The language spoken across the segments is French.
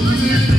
Alléluia.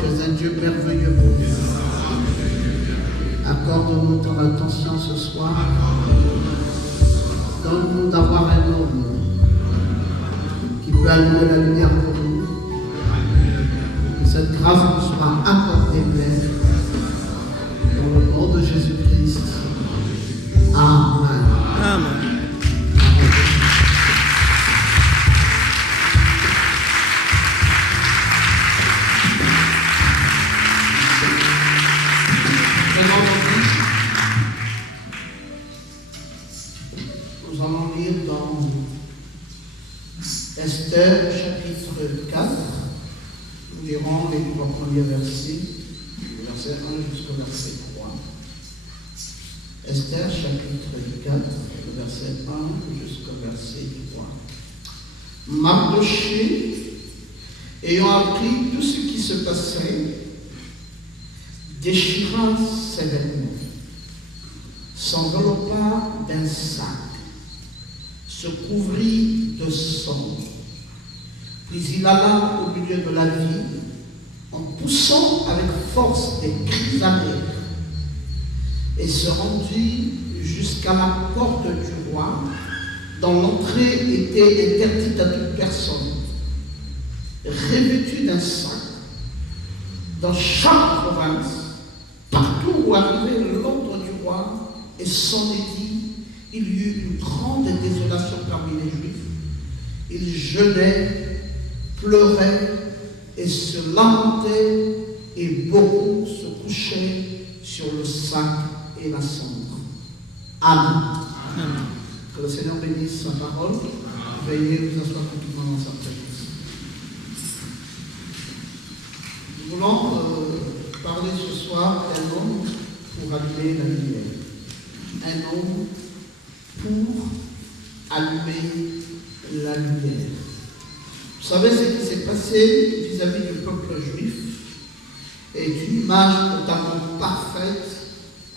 tu es un Dieu merveilleux. Accorde-nous ton attention ce soir. Donne-nous d'avoir un homme qui peut allumer la lumière pour nous. Que cette grâce nous soit accordée, Père. Dans le nom de Jésus-Christ. Amen. Amen. Nous allons lire dans Esther chapitre 4. Nous lirons les 3 premiers versets, du verset 1 jusqu'au verset 3. Esther chapitre 4, le verset 1 jusqu'au verset 3. Mardochée, ayant appris tout ce qui se passait, déchira ses vêtements, s'enveloppa d'un sac, se couvrit de sang, puis il alla au milieu de la ville en poussant avec force des cris amers et se rendit jusqu'à la porte du roi, dont l'entrée était interdite à toute personne. Revêtu d'un sac, dans chaque province, partout où arrivait l'ordre du roi et son édit, il y eut une grande désolation parmi les Juifs. Ils jeûnaient, pleuraient et se lamentaient, et beaucoup se couchaient sur le sac et la cendre. Amen. Amen. Que le Seigneur bénisse sa parole. Veuillez vous asseoir tranquillement dans sa présence. Nous voulons parler ce soir d'un homme pour allumer la lumière. Un homme pour allumer la lumière. Vous savez ce qui s'est passé vis-à-vis du peuple juif est une image totalement parfaite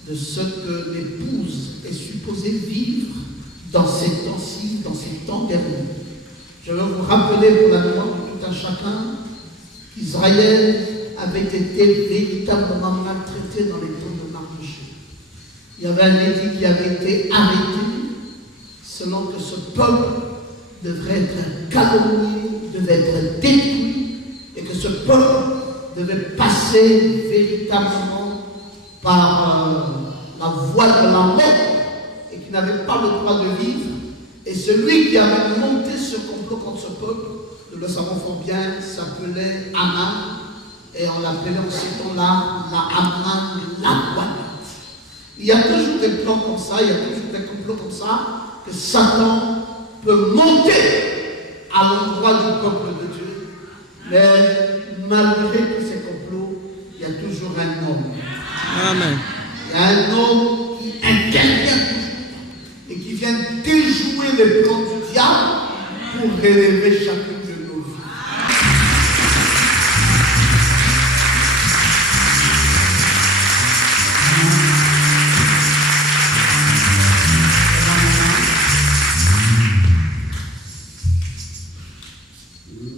de ce que l'épouse est supposée vivre dans ces temps-ci, dans ces temps derniers. Je veux vous rappeler pour la mémoire de tout un chacun qu'Israël avait été véritablement maltraité dans les temps de Mardochée. Il y avait un édit qui avait été arrêté selon que ce peuple devrait être calomnié, devait être détruit, et que ce peuple devait passer véritablement par la voie de la mort, et qui n'avait pas le droit de vivre. Et celui qui avait monté ce complot contre ce peuple, nous le savons fort bien, s'appelait Aman, et on l'appelait en ces temps-là la Aman, la Guanate. Il y a toujours des plans comme ça, il y a toujours des complots comme ça, que Satan peut monter à l'endroit du peuple de Dieu. Mais malgré tous ces complots, il y a toujours un homme. Amen. Il y a un homme qui intervient toujours et qui vient déjouer les plans du diable pour relever chacune de nos vies.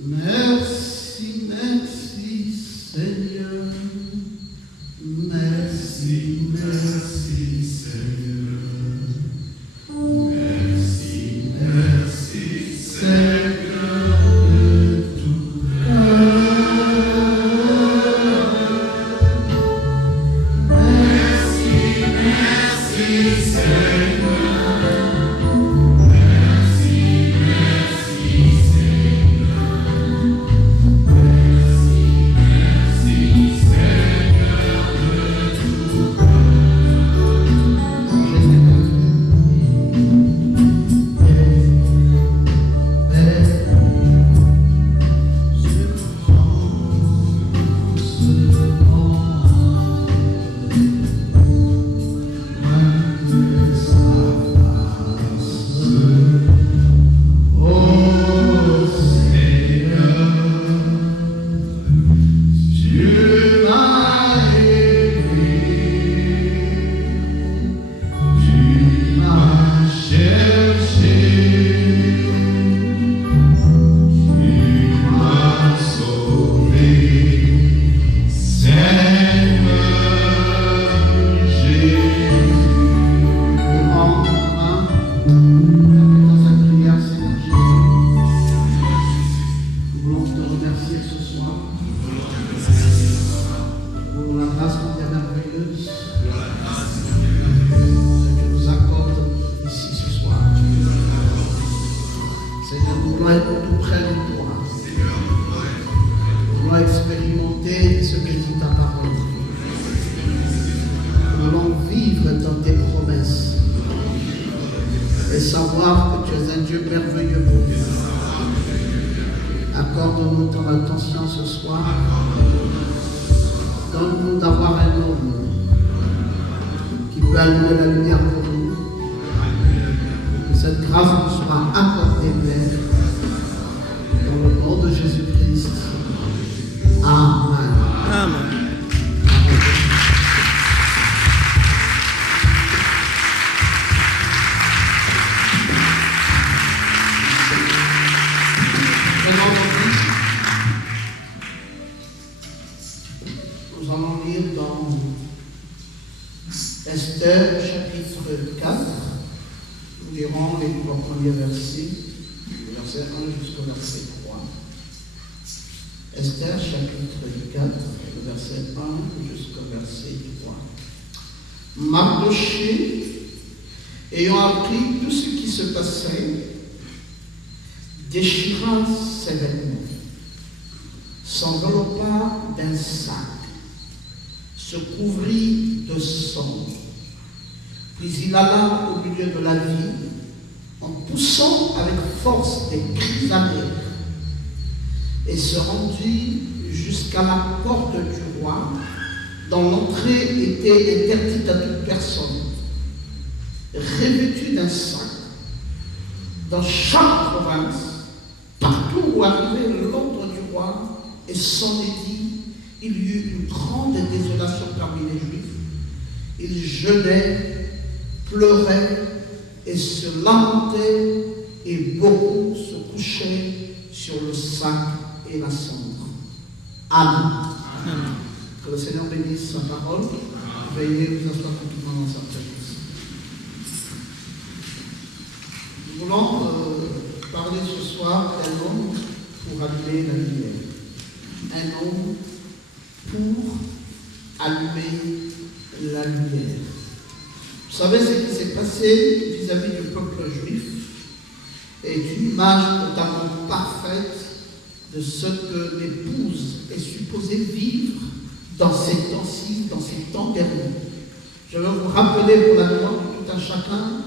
Merci, merci Seigneur. Merci, merci Seigneur. Merci, merci Seigneur. Seigneur, nous voulons être tout près de toi. Nous voulons expérimenter ce que dit ta parole. Nous voulons vivre dans tes promesses et savoir que tu es un Dieu merveilleux. Accorde-nous ton attention ce soir. Donne-nous d'avoir un homme qui peut allumer la lumière pour nous. Que cette grâce nous soit accordée, Père. Dans le nom de Jésus-Christ. Amen. Amen. Nous allons lire dans Esther, chapitre 4. Nous lirons les trois premiers versets, du verset 1 jusqu'au verset 3. Esther, chapitre 4, le verset 1 jusqu'au verset 3. Mardochée, ayant appris tout ce qui se passait, déchira ses vêtements, s'enveloppa d'un sac, se couvrit de sang, puis il alla au milieu de la ville en poussant avec force des cris amers et se rendit jusqu'à la porte du roi, dont l'entrée était interdite à toute personne, revêtu d'un sac. Dans chaque province, partout où arrivait l'ordre du roi et son édit, il y eut une grande désolation parmi les Juifs. Ils jeûnaient, pleuraient et se lamentaient, et beaucoup se couchaient sur le sac et la cendre. Amen. Amen. Que le Seigneur bénisse sa parole. Veuillez vous asseoir complètement dans sa présence. Nous voulons parler ce soir d'un homme pour allumer la lumière. Un homme pour allumer la lumière. Vous savez ce qui s'est passé vis-à-vis du peuple juif est une image totalement parfaite de ce que l'épouse est supposée vivre dans ces temps-ci, dans ces temps derniers. Je veux vous rappeler pour la mémoire de tout un chacun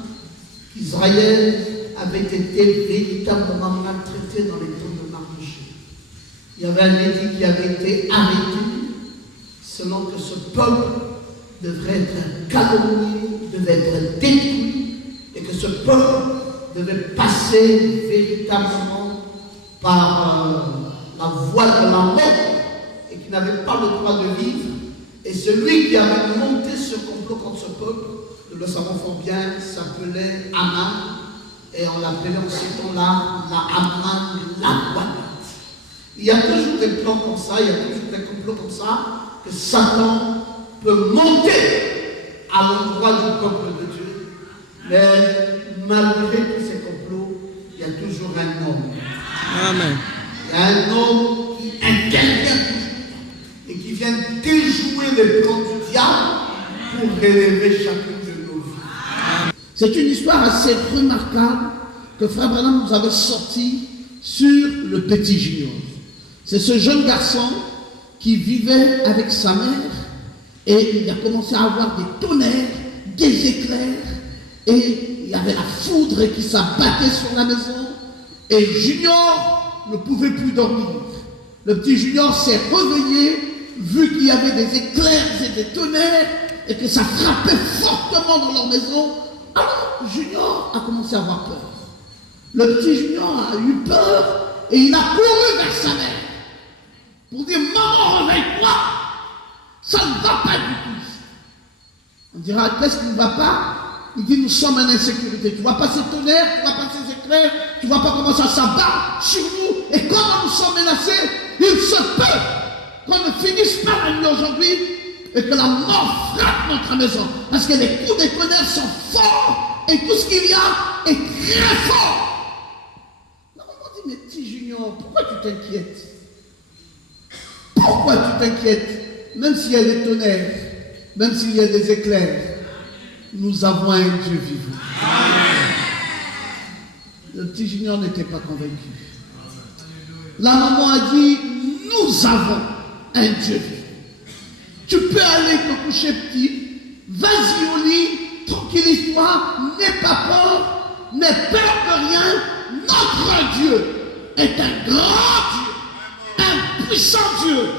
qu'Israël avait été véritablement maltraité dans les temps de Mardochée. Il y avait un édit qui avait été arrêté selon que ce peuple devrait être calomnié, devait être détruit, et que ce peuple devait passer véritablement par la voie de la mort, et qui n'avait pas le droit de vivre. Et celui qui avait monté ce complot contre ce peuple, nous le savons fort bien, s'appelait Aman, et on l'appelait en ces temps-là la Aman, la Guanite. Il y a toujours des plans comme ça, il y a toujours des complots comme ça, que Satan peut monter à l'endroit du peuple de Dieu. Mais malgré tous ces complots, il y a toujours un homme. Amen. Il y a un homme qui intervient toujours et qui vient déjouer les plans du diable pour relever chacune de nos vies. C'est une histoire assez remarquable que Frère Branham nous avait sortie sur le petit Junior. C'est ce jeune garçon qui vivait avec sa mère et il a commencé à avoir des tonnerres, des éclairs et il y avait la foudre qui s'abattait sur la maison et Junior ne pouvait plus dormir. Le petit Junior s'est réveillé vu qu'il y avait des éclairs et des tonnerres et que ça frappait fortement dans leur maison. Alors Junior a commencé à avoir peur. Le petit Junior a eu peur et il a couru vers sa mère pour dire « Maman, réveille-toi, ça ne va pas du tout. » On dira « Qu'est-ce qui ne va pas ?» Il dit « Nous sommes en insécurité. Tu vois pas ces tonnerres, tu vois pas ces éclairs, tu vois pas comment ça s'abat sur nous et comment nous sommes menacés. Il se peut qu'on ne finisse pas la nuit aujourd'hui et que la mort frappe notre maison. Parce que les coups des tonnerres sont forts et tout ce qu'il y a est très fort. » La maman dit « Mais petit Junior, pourquoi tu t'inquiètes? Pourquoi tu t'inquiètes? Même s'il y a des tonnerres, même s'il y a des éclairs, nous avons un Dieu vivant. » Le petit Junior n'était pas convaincu. La maman a dit, nous avons un Dieu. Tu peux aller te coucher petit, vas-y au lit, tranquillise-toi, n'aie pas peur, n'aie peur de rien. Notre Dieu est un grand Dieu, un puissant Dieu.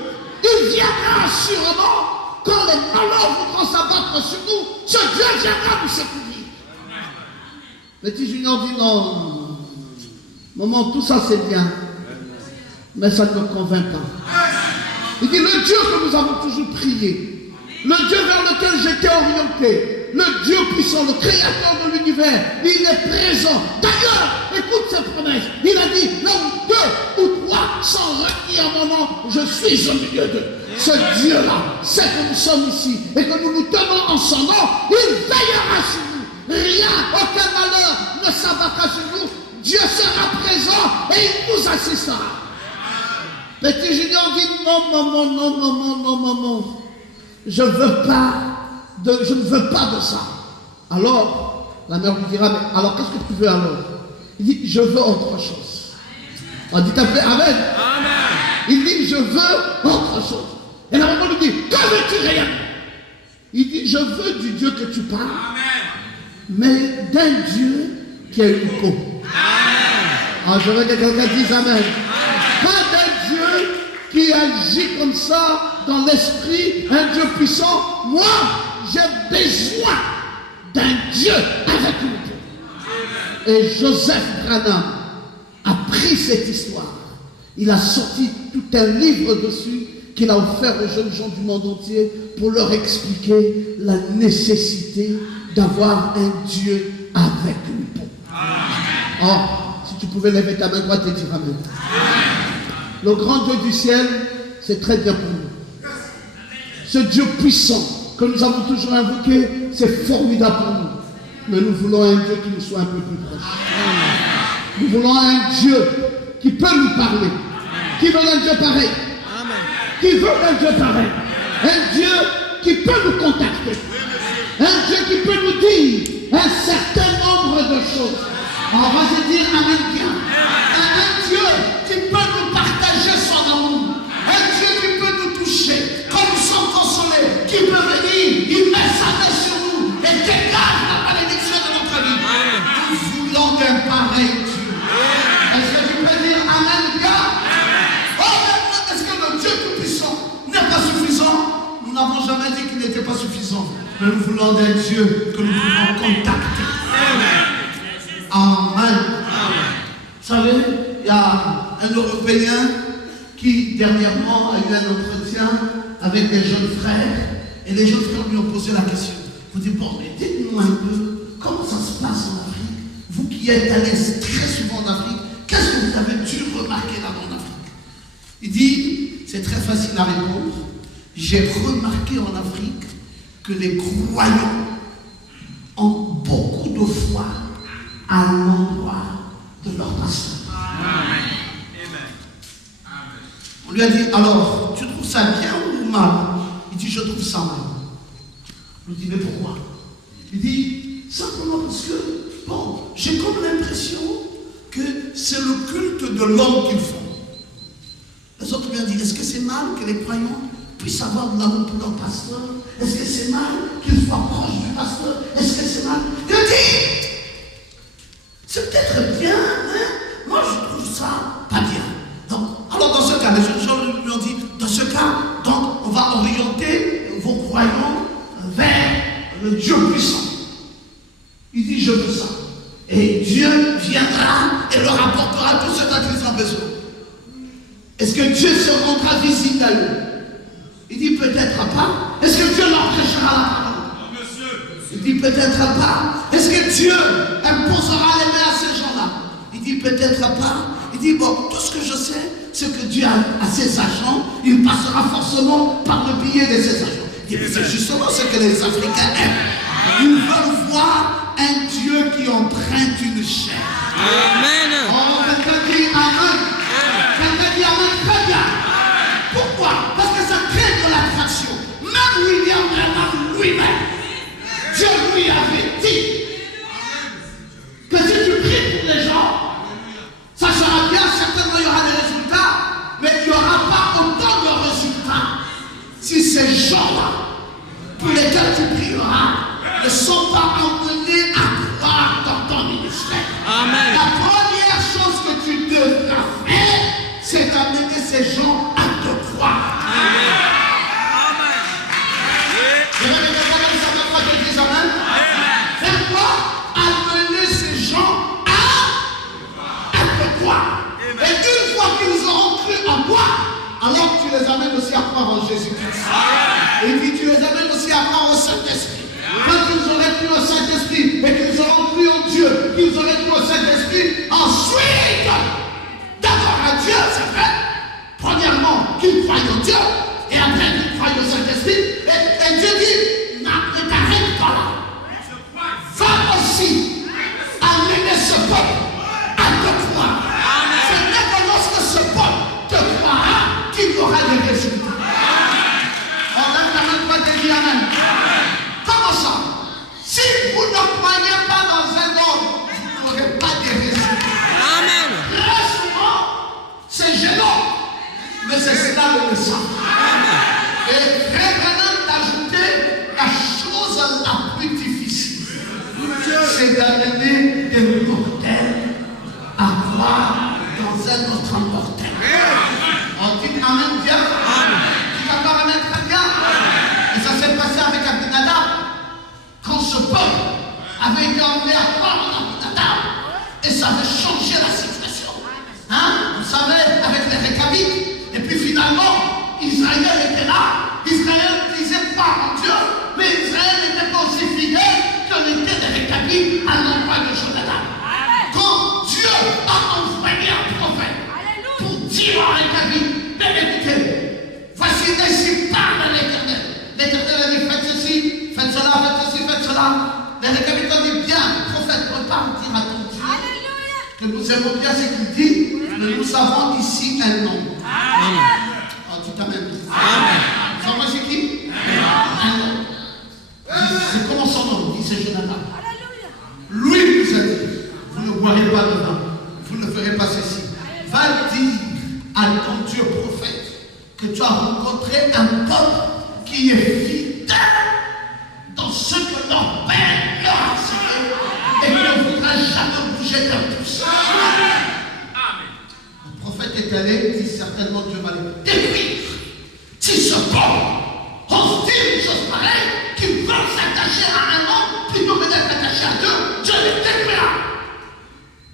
Il viendra sûrement quand les malheurs voudront s'abattre sur nous. Ce Dieu viendra nous secourir. Petit Junior dit non, maman, tout ça c'est bien, mais ça ne me convainc pas. Il dit le Dieu que nous avons toujours prié, le Dieu vers lequel j'étais orienté, le Dieu puissant, le créateur de l'univers, il est présent. D'ailleurs, écoute cette promesse, il a dit, là où deux ou trois sont réunis en mon nom, je suis au milieu d'eux. Ce Dieu-là sait que nous sommes ici et que nous nous tenons en son nom, il veillera sur nous. Rien, aucun malheur ne s'abattra sur nous. Dieu sera présent et il nous assistera. Petit Junior dit non, maman, non, maman, non, maman. Je ne veux pas de ça. Alors, la mère lui dira, mais alors qu'est-ce que tu veux alors? Il dit, je veux autre chose. On dit, t'as fait Amen. Amen. Il dit, je veux autre chose. Et la maman lui dit, que veux-tu réellement? Il dit, je veux du Dieu que tu parles. Amen. Mais d'un Dieu qui a une peau. Ah, je veux que quelqu'un dise Amen. Pas d'un Dieu qui agit comme ça dans l'esprit, un Dieu puissant. Moi, j'ai besoin d'un Dieu avec une peau. Et Joseph Branham a pris cette histoire. Il a sorti tout un livre dessus qu'il a offert aux jeunes gens du monde entier pour leur expliquer la nécessité d'avoir un Dieu avec une peau. Oh, si tu pouvais lever ta main droite et dire Amen. Le grand Dieu du ciel, c'est très bien pour nous. Ce Dieu puissant que nous avons toujours invoqué, c'est formidable pour nous. Mais nous voulons un Dieu qui nous soit un peu plus proche. Nous voulons un Dieu qui peut nous parler. Qui veut un Dieu pareil? Qui veut un Dieu pareil? Un Dieu qui peut nous contacter. Un Dieu qui peut nous dire un certain nombre de choses. On va se dire Amen bien. Un Dieu qui peut nous partager son amour. Un Dieu qui peut nous toucher. Quand nous sommes consolés, qui peut venir, il met sa main sur nous et dégage la malédiction de notre vie. Nous voulons d'un pareil Dieu. Est-ce que tu peux dire Amen bien? Oh, est-ce que le Dieu tout-puissant n'est pas suffisant? Nous n'avons jamais dit qu'il n'était pas suffisant. Mais nous voulons d'un Dieu que nous pouvons contacter. Amen. Vous savez, il y a un Européen qui dernièrement a eu un entretien avec des jeunes frères. Et les jeunes frères lui ont posé la question. Vous dites, bon, mais dites-nous un peu comment ça se passe en Afrique. Vous qui êtes allés très souvent en Afrique, qu'est-ce que vous avez dû remarquer là-bas en Afrique? Il dit, c'est très facile à répondre. J'ai remarqué en Afrique que les croyants ont beaucoup de foi à l'endroit de leur pasteur. Amen. On lui a dit, alors, tu trouves ça bien ou mal? Il dit, je trouve ça mal. On lui dit, mais pourquoi? Il dit, simplement parce que, bon, j'ai comme l'impression que c'est le culte de l'homme qu'ils font. Les autres lui ont dit, est-ce que c'est mal que les croyants puissent avoir de l'amour pour leur pasteur? Est-ce que c'est mal qu'ils soient proches du pasteur? Est-ce que c'est mal? Il dit, c'est peut-être bien, mais moi je trouve ça pas bien. Donc, alors dans ce cas, les jeunes gens lui ont dit, dans ce cas, donc on va orienter vos croyants vers le Dieu puissant. Il dit, je veux ça. Et Dieu viendra et leur apportera tout ce dont ils ont besoin. Est-ce que Dieu se rendra visible à eux? Il dit peut-être pas. Est-ce que Dieu leur prêchera la parole? Il dit peut-être pas. Est-ce que Dieu imposera les mains à ces gens-là? Il dit peut-être pas. Il dit bon, tout ce que je sais, c'est que Dieu a ses agents, il passera forcément par le billet de ses agents. Il dit c'est justement ce que les Africains aiment. Ils veulent voir un Dieu qui emprunte une chair. Amen. Oh, quelqu'un dit Amen. Quelqu'un dit Amen très bien. Pourquoi? Parce que ça crée de l'attraction. Même William Branham lui-même, Dieu lui avait dit que si tu pries pour les gens, ces gens à te croire. Je vais répéter comme ça, maintenant que je dis amen. Fais-moi amener ces gens à te croire. Et une fois qu'ils auront cru en toi, alors tu les amènes aussi à croire en Jésus-Christ. Et puis tu les amènes aussi à croire au Saint-Esprit. Quand ils auraient cru au Saint-Esprit et qu'ils auront cru en Dieu, qu'ils auraient cru au Saint-Esprit, ensuite, d'abord à Dieu, c'est vrai. Premièrement, qu'ils croient en Dieu, et après qu'ils croient au Saint-Esprit. Et Dieu dit, ne t'arrête pas là. Va aussi amener ce peuple à te croire. Ce n'est que lorsque ce peuple te croira qu'il y aura des résultats. On a quand même pas dit amen. Comment ça? Si vous ne croyez pas dans un homme, vous n'aurez pas de résultats. Amen. Très souvent, c'est gênant, mais c'est cela le sang. Et très vraiment d'ajouter la chose la plus difficile, c'est d'amener des mortels à croire dans un autre mortel. On dit amen bien. Tu t'entends amen très bien. Et ça s'est passé avec Abinadab. Quand ce peuple avait été emmené à croire en Abinadab, et ça avait changé la situation. Hein? Vous savez, avec les Récabites. Et puis finalement, Israël était là. Israël disait croire en Dieu, mais Israël n'était pas aussi fidèle que l'étaient les Récabites à l'endroit de Jonathan. Quand Dieu a envoyé un prophète pour dire aux Récabites, mais écoutez, voici ainsi parle l'Éternel. L'Éternel a dit faites ceci, faites cela, faites ceci, faites cela. Les Récabites ont dit bien, prophète, repars dire à ton Dieu que nous aimons bien ce qu'il dit, mais nous avons ici un nom. Oh, tu t'amènes. Vous savez c'est qui? Un nom. C'est comment son nom? Il dit c'est Jonathan. Lui nous a dit, vous ne boirez pas le vin, vous ne ferez pas ceci. Va dire à ton Dieu prophète que tu as rencontré un peuple qui est fidèle dans ce que leur père leur a enseigné et qui ne voudra jamais bouger d'un pouce. Le prophète est allé, il dit certainement Dieu va le détruire. Si ce peuple ose dire une chose pareille, qu'ils veulent s'attacher à un homme plutôt que d'être attaché à Dieu, Dieu les détruira.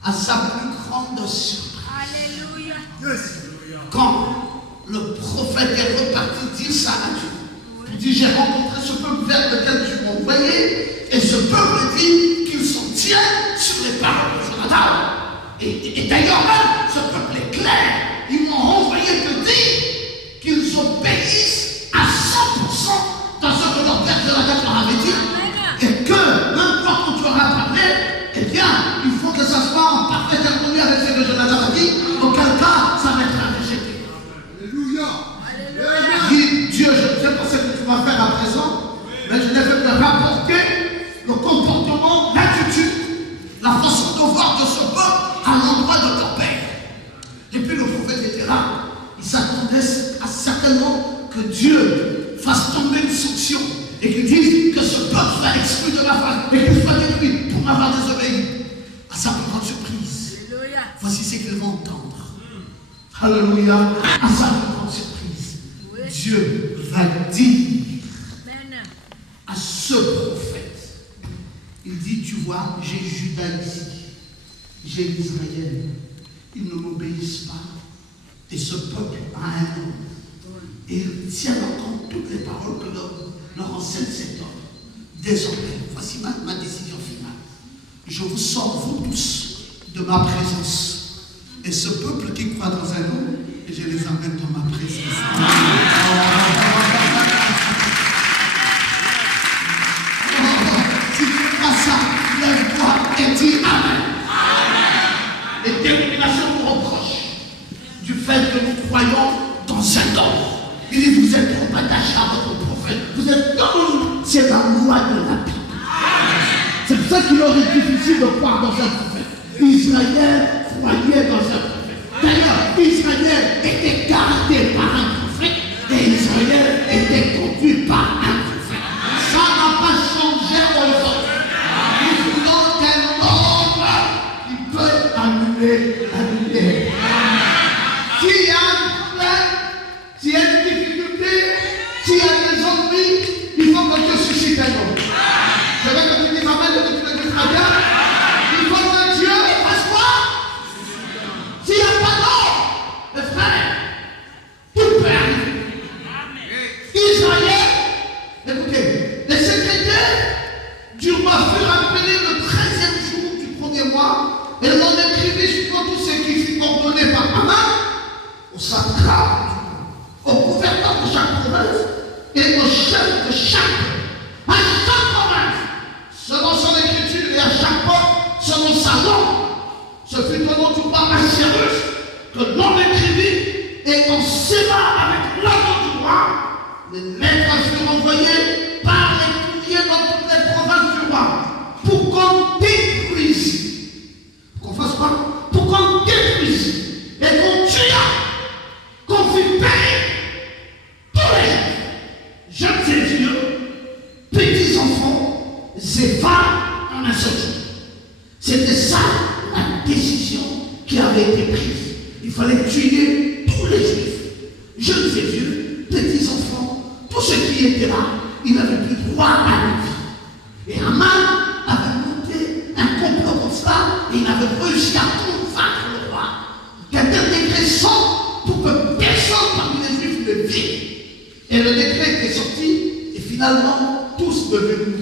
À sa plus grande surprise. Alléluia. Quand le prophète est reparti dire ça à Dieu, il dit j'ai rencontré ce peuple vers lequel tu m'as envoyé, et ce peuple dit qu'ils sont tiens sur les paroles de Jonathan. Et d'ailleurs même, ce peuple est clair. Ils m'ont envoyé te dire qu'ils obéissent à 100% dans ce que leur père Jonathan leur avait dit. Et que, même toi quand tu auras parlé, eh bien, il faut que ça soit en parfaite harmonie avec ce que Jonathan a dit. Auquel cas, ça va être rejeté. Alléluia. Dis, Dieu, je ne sais pas ce que tu vas faire à présent, mais je n'ai fait que rapporter le comportement, l'attitude, la façon de voir de ce peuple à l'endroit de ton père. Et puis le prophète était là. Il s'attendait à certainement que Dieu fasse tomber une sanction et qu'il dise que ce peuple soit exclu de la face et qu'il soit détruit pour m'avoir désobéi. À sa plus grande surprise, voici ce qu'ils vont entendre. Alléluia. À sa plus grande surprise, Dieu va dire à ce prophète, il dit, tu vois, j'ai Juda ici, j'ai Israël, ils ne m'obéissent pas. Et ce peuple a un homme. Et il tient en compte toutes les paroles que leur enseigne cet homme. Désormais, voici ma décision finale. Je vous sors, vous tous, de ma présence. Et ce peuple qui croit dans un homme, je les amène dans ma présence. Si tu fais pas ça, lève-toi et dis Amen. Les dénominations nous reprochent du fait que nous croyons dans un homme. Il dit, vous êtes trop attachés à votre prophète. Vous êtes non, c'est la loi de la Bible. C'est pour ça qu'il aurait difficile de croire dans un prophète. Israël croyait dans un prophète. D'ailleurs, Israël était gardé par un prophète et Israël était conduit par un prophète. Ça n'a pas changé aux autres. Nous voulons qu'un homme qui peut annuler. S'il y a un problème, et au chef de chaque, à chaque province, selon son écriture et à chaque porte, selon sa langue. Ce fut au nom du roi Assyrus que l'on écrivit et on scella avec l'ordre du roi. Les lettres furent envoyées par les courriers dans toutes les provinces du roi pour qu'on détruise. Qu'on fasse quoi? Pour qu'on détruise et qu'on tuât, qu'on fût périr tous les jeunes et vieux, petits enfants, zéphares en un seul jour. C'était ça la décision qui avait été prise. Il fallait tuer tous les juifs, jeunes et vieux, petits enfants, tous ceux qui étaient là. Ils n'avaient plus droit à la vie. Et Haman avait monté un complot comme ça et il avait réussi à convaincre le roi qu'un décret sort pour que personne parmi les juifs ne vive. Et le décret est sorti et finalement tous devaient mourir.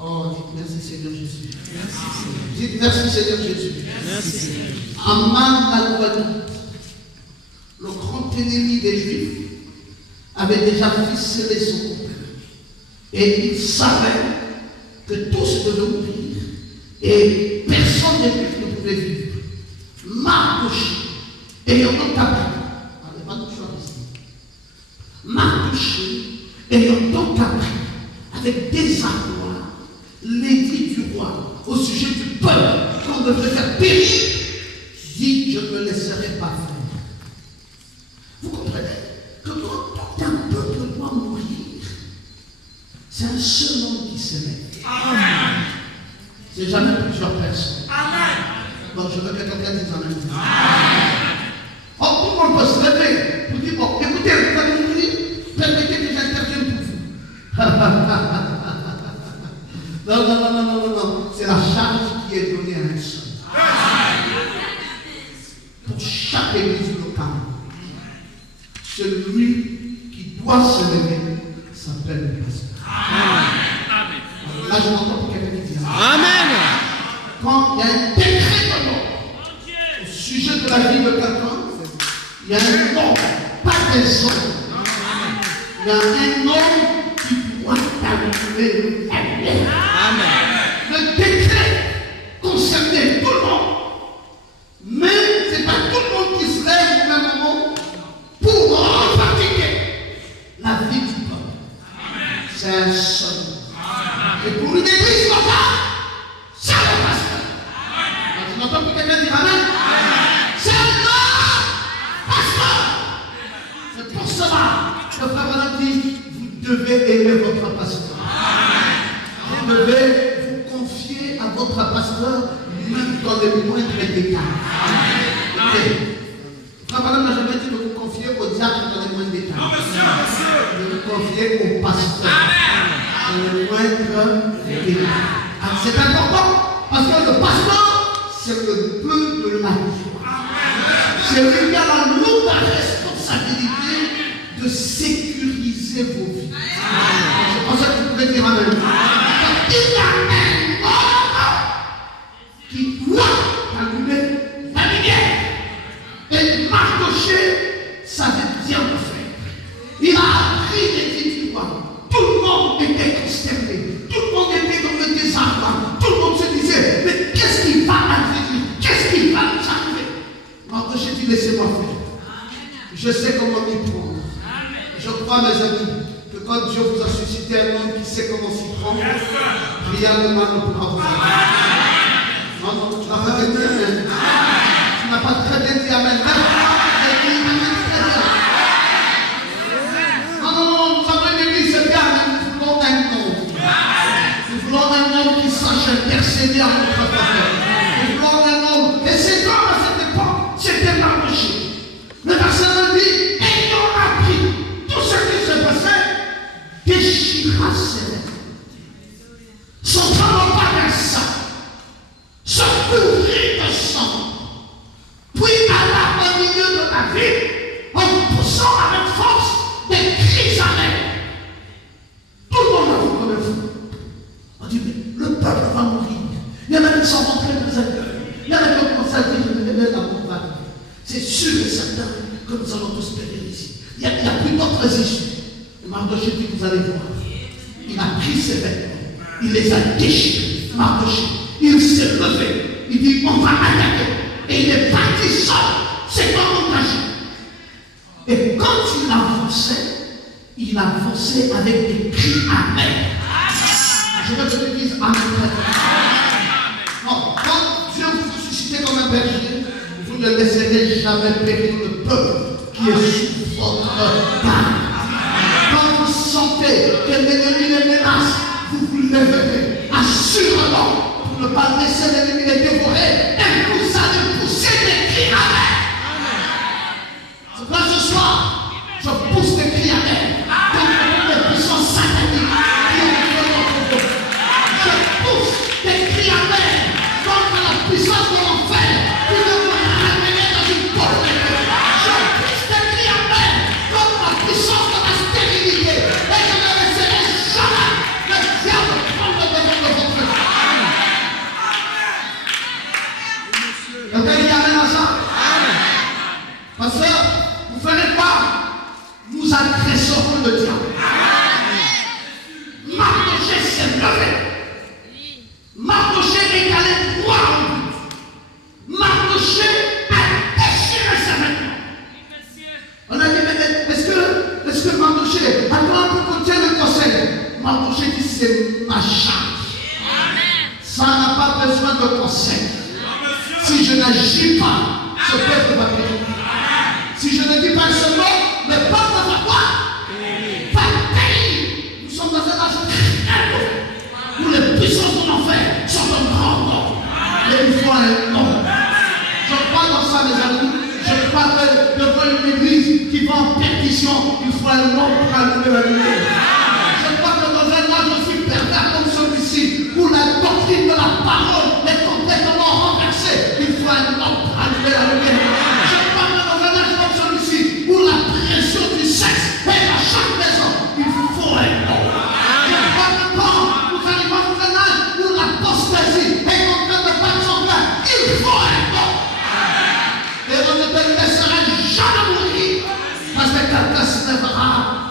Oh, dites merci Seigneur Jésus. Dites merci Seigneur Jésus. Merci. Haman al-Walid, le grand ennemi des Juifs, avait déjà ficelé son complot. Et il savait que tous devaient mourir et personne des Juifs ne pouvait vivre. Mardochée, ayant appris, Mardochée, ayant donc appris avec désarroi l'édit du roi au sujet du peuple qu'on devrait faire périr, dit: je ne me laisserai pas faire. Vous comprenez que quand tout un peuple doit mourir, c'est un seul homme qui se lève. Amen. C'est jamais plusieurs personnes. Amen. Donc je veux que quelqu'un dise Amen. Oh, tout le monde peut se lever. Vous dites, bon, écoutez, vous allez mourir, permettez que j'intervienne pour vous. Non. C'est la charge qui est donnée à un seul. Pour chaque église locale, celui qui doit se lever s'appelle le pasteur. Amen. Là, je m'entends pour quelqu'un qui dit Amen. Quand il y a un décret de mort au sujet de la vie de quelqu'un, il y a un nom, pas des hommes. Il y a un homme qui doit t'allumer la lumière. Amen. Le décret concernait tout le monde. Mais ce n'est pas tout le monde qui se lève au même moment pour revendiquer la vie du peuple. C'est un seul. Et pour une église locale, c'est le pasteur. Tu n'entends pas quelqu'un dire Amen? C'est le pasteur. C'est pour cela que le frère Branham dit: vous devez aimer votre pasteur. Vous devez vous confier à votre pasteur, même dans les moindres détails. Frère Branham n'a jamais dit de vous confier au diable dans les moindres détails. De vous confier au pasteur dans les moindres détails. C'est important parce que le pasteur, c'est le peu de la foi. C'est lui qui a la lourde responsabilité de sécuriser vos vies. Je pensais que vous pouvez dire Amen. Il y a un homme qui doit allumer la lumière. Et Mardochée savait bien le faire. Il a appris les du roi. Tout le monde était consterné. Tout le monde était dans le désarroi. Tout le monde se disait: mais qu'est-ce qui va arriver? Qu'est-ce qui va nous arriver? Mardochée dit: laissez-moi faire. Je sais comment m'y prendre. Je crois, mes amis, que quand Dieu vous a suscité un homme qui sait comment s'y prendre, rien de mal ne pourra vous arriver. Non, tu n'as pas bien dit Amen. Tu n'as pas très bien dit Amen. Non, nous avons une église, c'est bien, mais nous voulons un homme. Nous voulons un homme qui sache intercéder à notre faveur. Nous voulons un homme. Et cet homme, à cette époque, c'était Mardochée. Le verset dit: ayant appris tout ce qui se passait, déchira ses lèvres. Son pas d'un sang, se couvrit de sang, puis alla au milieu de la ville en poussant avec force des cris amers. Tout le monde a vu comme un fou. On dit: mais le peuple va mourir. Il y en a qui sont rentrés dans un cœur. Il y en a qui ont commencé à dire: la mort va arriver. C'est sûr et certain que nous allons tous périr ici. Il n'y a plus d'autres issues. Mardochée dit, vous allez voir. Il a pris ses vêtements. Il les a déchirés. Mardochée. Il s'est levé. Il dit, on va attaquer. Et il est parti seul. C'est pas engagé. Et quand il avançait avec des cris amers. Je veux que tu dises amen. Non, quand Dieu vous suscite comme un berger, vous ne laisserez jamais périr le peuple qui est sous votre garde. Quand vous sentez que l'ennemi les menace, vous vous lèverez assurément pour ne pas laisser l'ennemi les dévorer. Et vous allez pousser des cris amers. C'est pourquoi ce soir, je pousse des cris amers contre les puissances sataniques qui ont fait notre dos. Je pousse des cris amers contre la puissance de l'enfer qui veut vous ramener dans une pauvreté. Je pousse des cris amers contre la puissance de la stérilité. Et je ne laisserai jamais le diable prendre le devant de votre vie. Quelqu'un dit amen à ça? Parce que vous ferez quoi? Nous agresserons le diable. Mardochée s'est levé. Mardochée est allé droit au but. Mardochée a déchiré ses vêtements. On a dit, mais est-ce que Mardochée, attends un peu qu'on tienne le conseil. Mardochée dit, c'est ma charge. Ça n'a pas besoin de conseil. Si je n'agis pas, ce peuple va périr. Si je ne dis pas un seul mot, le peuple va quoi? Va périr. Nous sommes dans un âge très mauvais où les puissances de l'enfer sont en grand nombre. Et il faut un nom. Je crois dans ça, mes amis. Je crois que devant une église qui va en perdition, il faut un nom pour allumer la lumière. Je crois que dans un âge aussi pervers comme celui-ci, où la doctrine de la parole est complètement renversée, il faut un nom pour allumer la lumière. Je crois que dans un âge comme celui-ci, où la pression du sexe est à chaque maison, il faut un nom. Je crois que quand nous arrivons dans un âge où l'apostasie est en train de battre son plein, il faut un nom. Et on ne te laissera jamais mourir, parce que quelqu'un se lèvera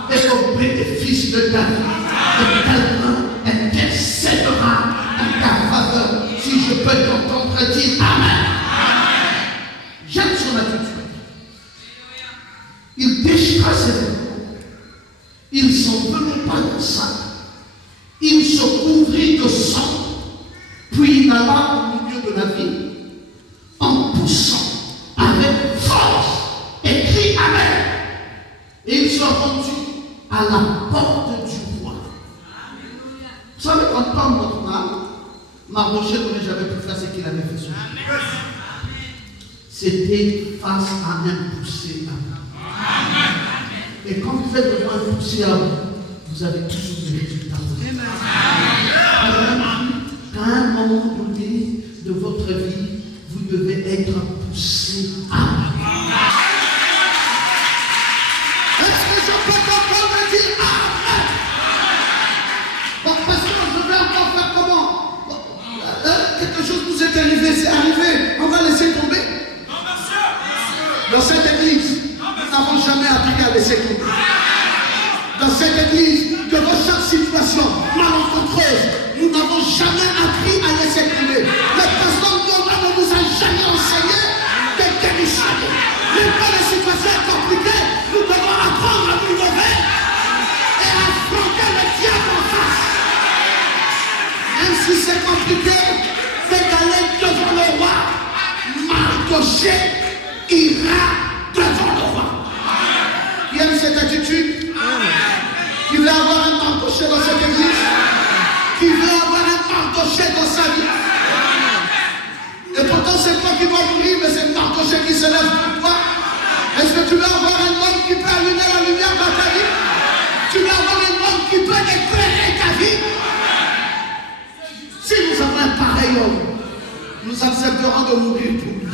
et au bénéfice de ta vie, et quelqu'un intercédera en ta faveur. Si je peux t'entendre dire amen. J'aime son attitude. Il déchira ses vêtements. Il s'en venait pas de ça. Il se couvrit de sang. Puis il alla au milieu de la ville en poussant avec force et cri amer. Et il se rendit à la porte du roi. Vous savez, quand Tom, notre âme, Mardochée n'aurait jamais pu faire ce qu'il avait fait sur lui. C'était face à un poussé à l'âme. Et quand vous êtes devant un poussé à l'âme, vous avez toujours des résultats. À un moment donné de votre vie, vous devez être poussé à l'âme. Est-ce que je peux comprendre dire amen? Parce que je vais encore faire comment? Quelque chose nous est arrivé, c'est arrivé. On va laisser tomber. Dans cette église, nous n'avons jamais appris à laisser tomber. Dans cette église, devant chaque situation malencontreuse, nous n'avons jamais appris à laisser tomber. Le pasteur ne nous a jamais enseigné de démissionner. Mais quand les situations sont compliquées, nous devons apprendre à nous lever et à affronter le diable en face. Même si c'est compliqué, c'est d'aller devant le roi. Mardochée ira devant le roi. Qui aime cette attitude? Qui veut avoir un Mardochée dans cette église? Qui veut avoir un Mardochée dans sa vie? Et pourtant c'est toi qui vas mourir, mais c'est Mardochée qui se lève pour toi. Est-ce que tu veux avoir un homme qui peut allumer la lumière dans ta vie? Tu veux avoir un homme qui peut éclairer ta vie? Si nous avons un pareil homme, nous accepterons de mourir pour lui.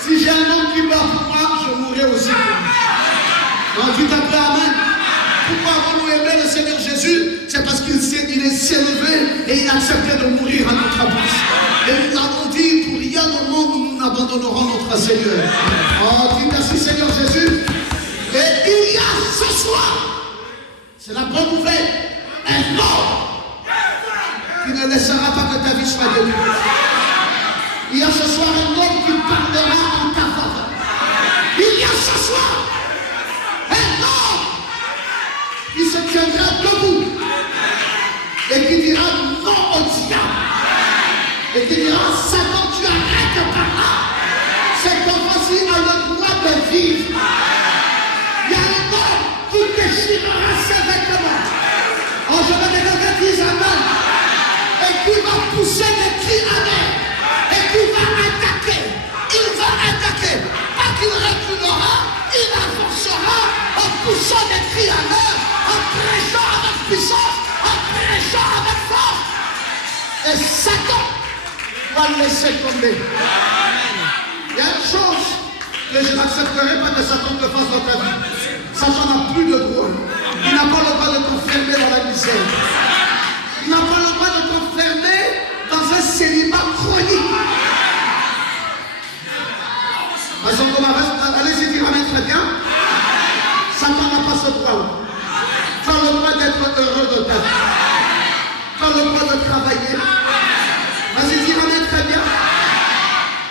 Si j'ai un homme qui meurt pour moi, je mourrai aussi pour lui. On dit un peu amen. Pourquoi avons-nous aimé le Seigneur Jésus? C'est parce qu'il s'est élevé et il a accepté de mourir à notre place. Et nous avons dit, pour rien au monde, nous n'abandonnerons notre Seigneur. Oh, dis merci Seigneur Jésus. Et il y a ce soir, c'est la bonne nouvelle, un homme qui ne laissera pas que ta vie soit détruite. Il y a ce soir un homme qui parlera en ta faveur. Il y a ce soir un homme qui se tiendra debout et qui dira non au diable. Et qui dira, Satan, tu arrêtes par là. Cet enfant-ci a le droit de vivre. Il y a un homme qui déchirera ses vêtements. Oh, je veux que quelqu'un dise amen. Et qui va pousser des cris amen. Et qui va attaquer. Il va attaquer. Pas qu'il reculera, il avancera en poussant des cris amen, en prêchant avec puissance, en prêchant avec force. Et Satan va le laisser tomber. Il y a une chose que je n'accepterai pas que Satan te fasse dans ta vie. Satan n'a plus de droit. Il n'a pas le droit de t'enfermer dans la misère. Il n'a pas le droit de t'enfermer dans un célibat chronique. Allez-y, dire amen très bien. Satan n'a pas ce droit. Tu as le droit d'être heureux de ta vie. Tu as le droit de travailler. Vas-y, dis amen très bien.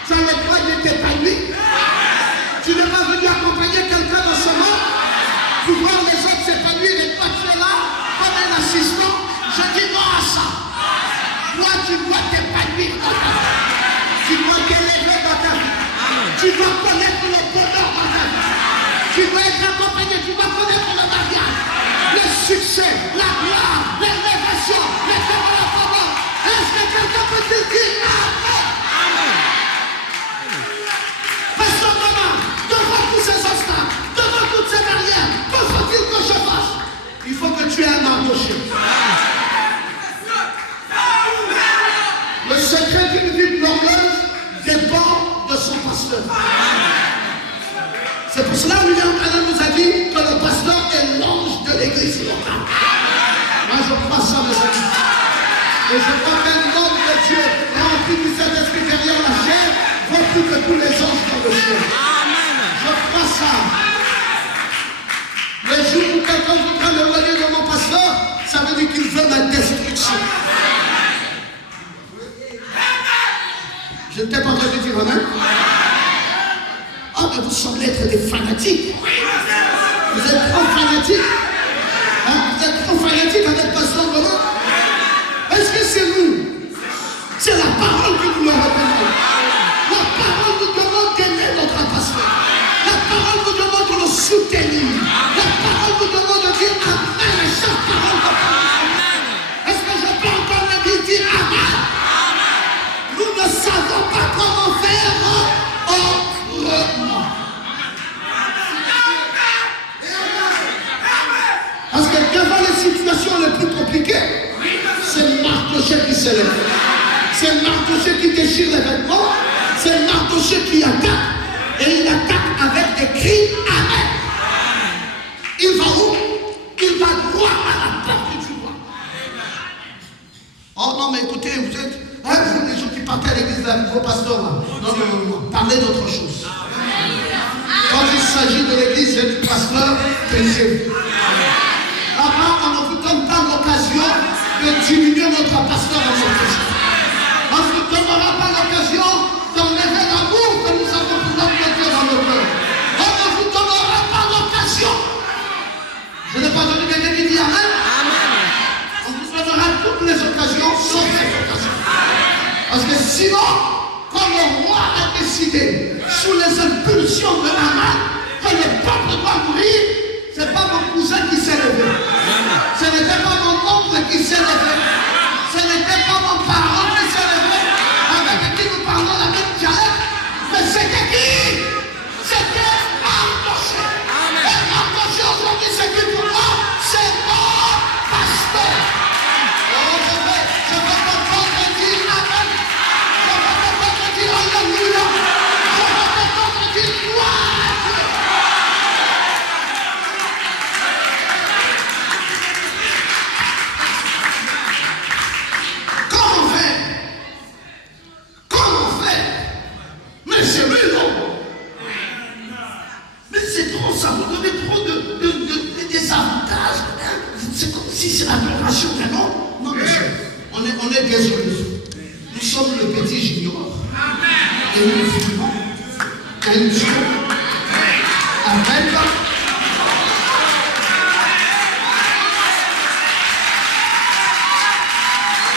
Tu as le droit de t'épanouir. Tu n'es pas venu accompagner quelqu'un dans ce monde pour voir les autres s'épanouir et toi tu es là comme un assistant. Je dis non à ça. Toi tu dois t'épanouir dans ta vie. Tu dois t'élever dans ta vie. Tu dois connaître le bonheur dans ta vie. Tu dois être accompagné, tu dois connaître le mariage, le succès, la gloire, l'élévation, les développements. Est-ce que quelqu'un peut te dire amen? Pasteur Thomas, devant tous ces obstacles, devant toutes ces barrières, que faut-il que je fasse? Il faut que tu aies un marteau-chien. Le secret d'une vie glorieuse dépend de son pasteur. C'est pour cela que William Branham nous a dit que le pasteur est l'ange de l'église locale. Moi je crois ça, mes amis. Et je crois qu'un homme de Dieu rempli du Saint-Esprit derrière la chair vaut plus que tous les anges dans le ciel. Je crois ça. Le jour où quelqu'un voudra m'éloigner de mon pasteur, ça veut dire qu'il veut ma destruction. Je ne t'ai pas entendu dire amen. Oh, mais vous semblez être des fanatiques. Vous êtes trop fanatiques. Hein? Vous êtes trop fanatiques avec pasteur Roland. Est-ce que c'est nous? C'est la parole qui nous le recommande. La parole nous demande d'aimer notre pasteur. La parole nous demande de le soutenir. La parole nous demande de dire amen à chaque parole de Dieu. Est-ce que je peux encore le dire amen? Nous ne savons pas comment faire autrement. Parce que devant les situations les plus compliquées, c'est Mardochée qui s'élève. C'est Mardochée qui déchire les vêtements. C'est Mardochée qui attaque. Et il attaque avec des cris amen. Il va où? Il va droit à la porte du roi. Oh non, mais écoutez, vous êtes. Vous, les gens qui partaient à l'église, vos pasteurs là. Non, parlez d'autre chose. Quand il s'agit de l'église et du pasteur, taisez-vous. Là-bas, on ne vous donne pas l'occasion de diminuer notre pasteur en son question. On ne vous donnera pas l'occasion d'enlever l'amour que nous avons pour notre Dieu dans nos cœurs. On ne vous donnera pas l'occasion. Je n'ai pas entendu quelqu'un qui dit amen. On vous donnera toutes les occasions sauf cette occasion. Parce que sinon, quand le roi a décidé, sous les impulsions de Haman, que le peuple doit mourir, ce n'est pas mon cousin qui s'est levé. Ce n'était pas mon oncle qui s'est levé. Ce n'était pas mon parent qui s'est levé. Avec qui nous parlons la même dialecte. Mais c'était qui? C'était Mardochée. Et Mardochée aujourd'hui, c'est qui pour moi? C'est mon pasteur. Alors je veux t'entendre dire amen. Je veux t'entendre dire alléluia. Je veux t'entendre dire gloire à Dieu. Comment faire un Dieu. Amen.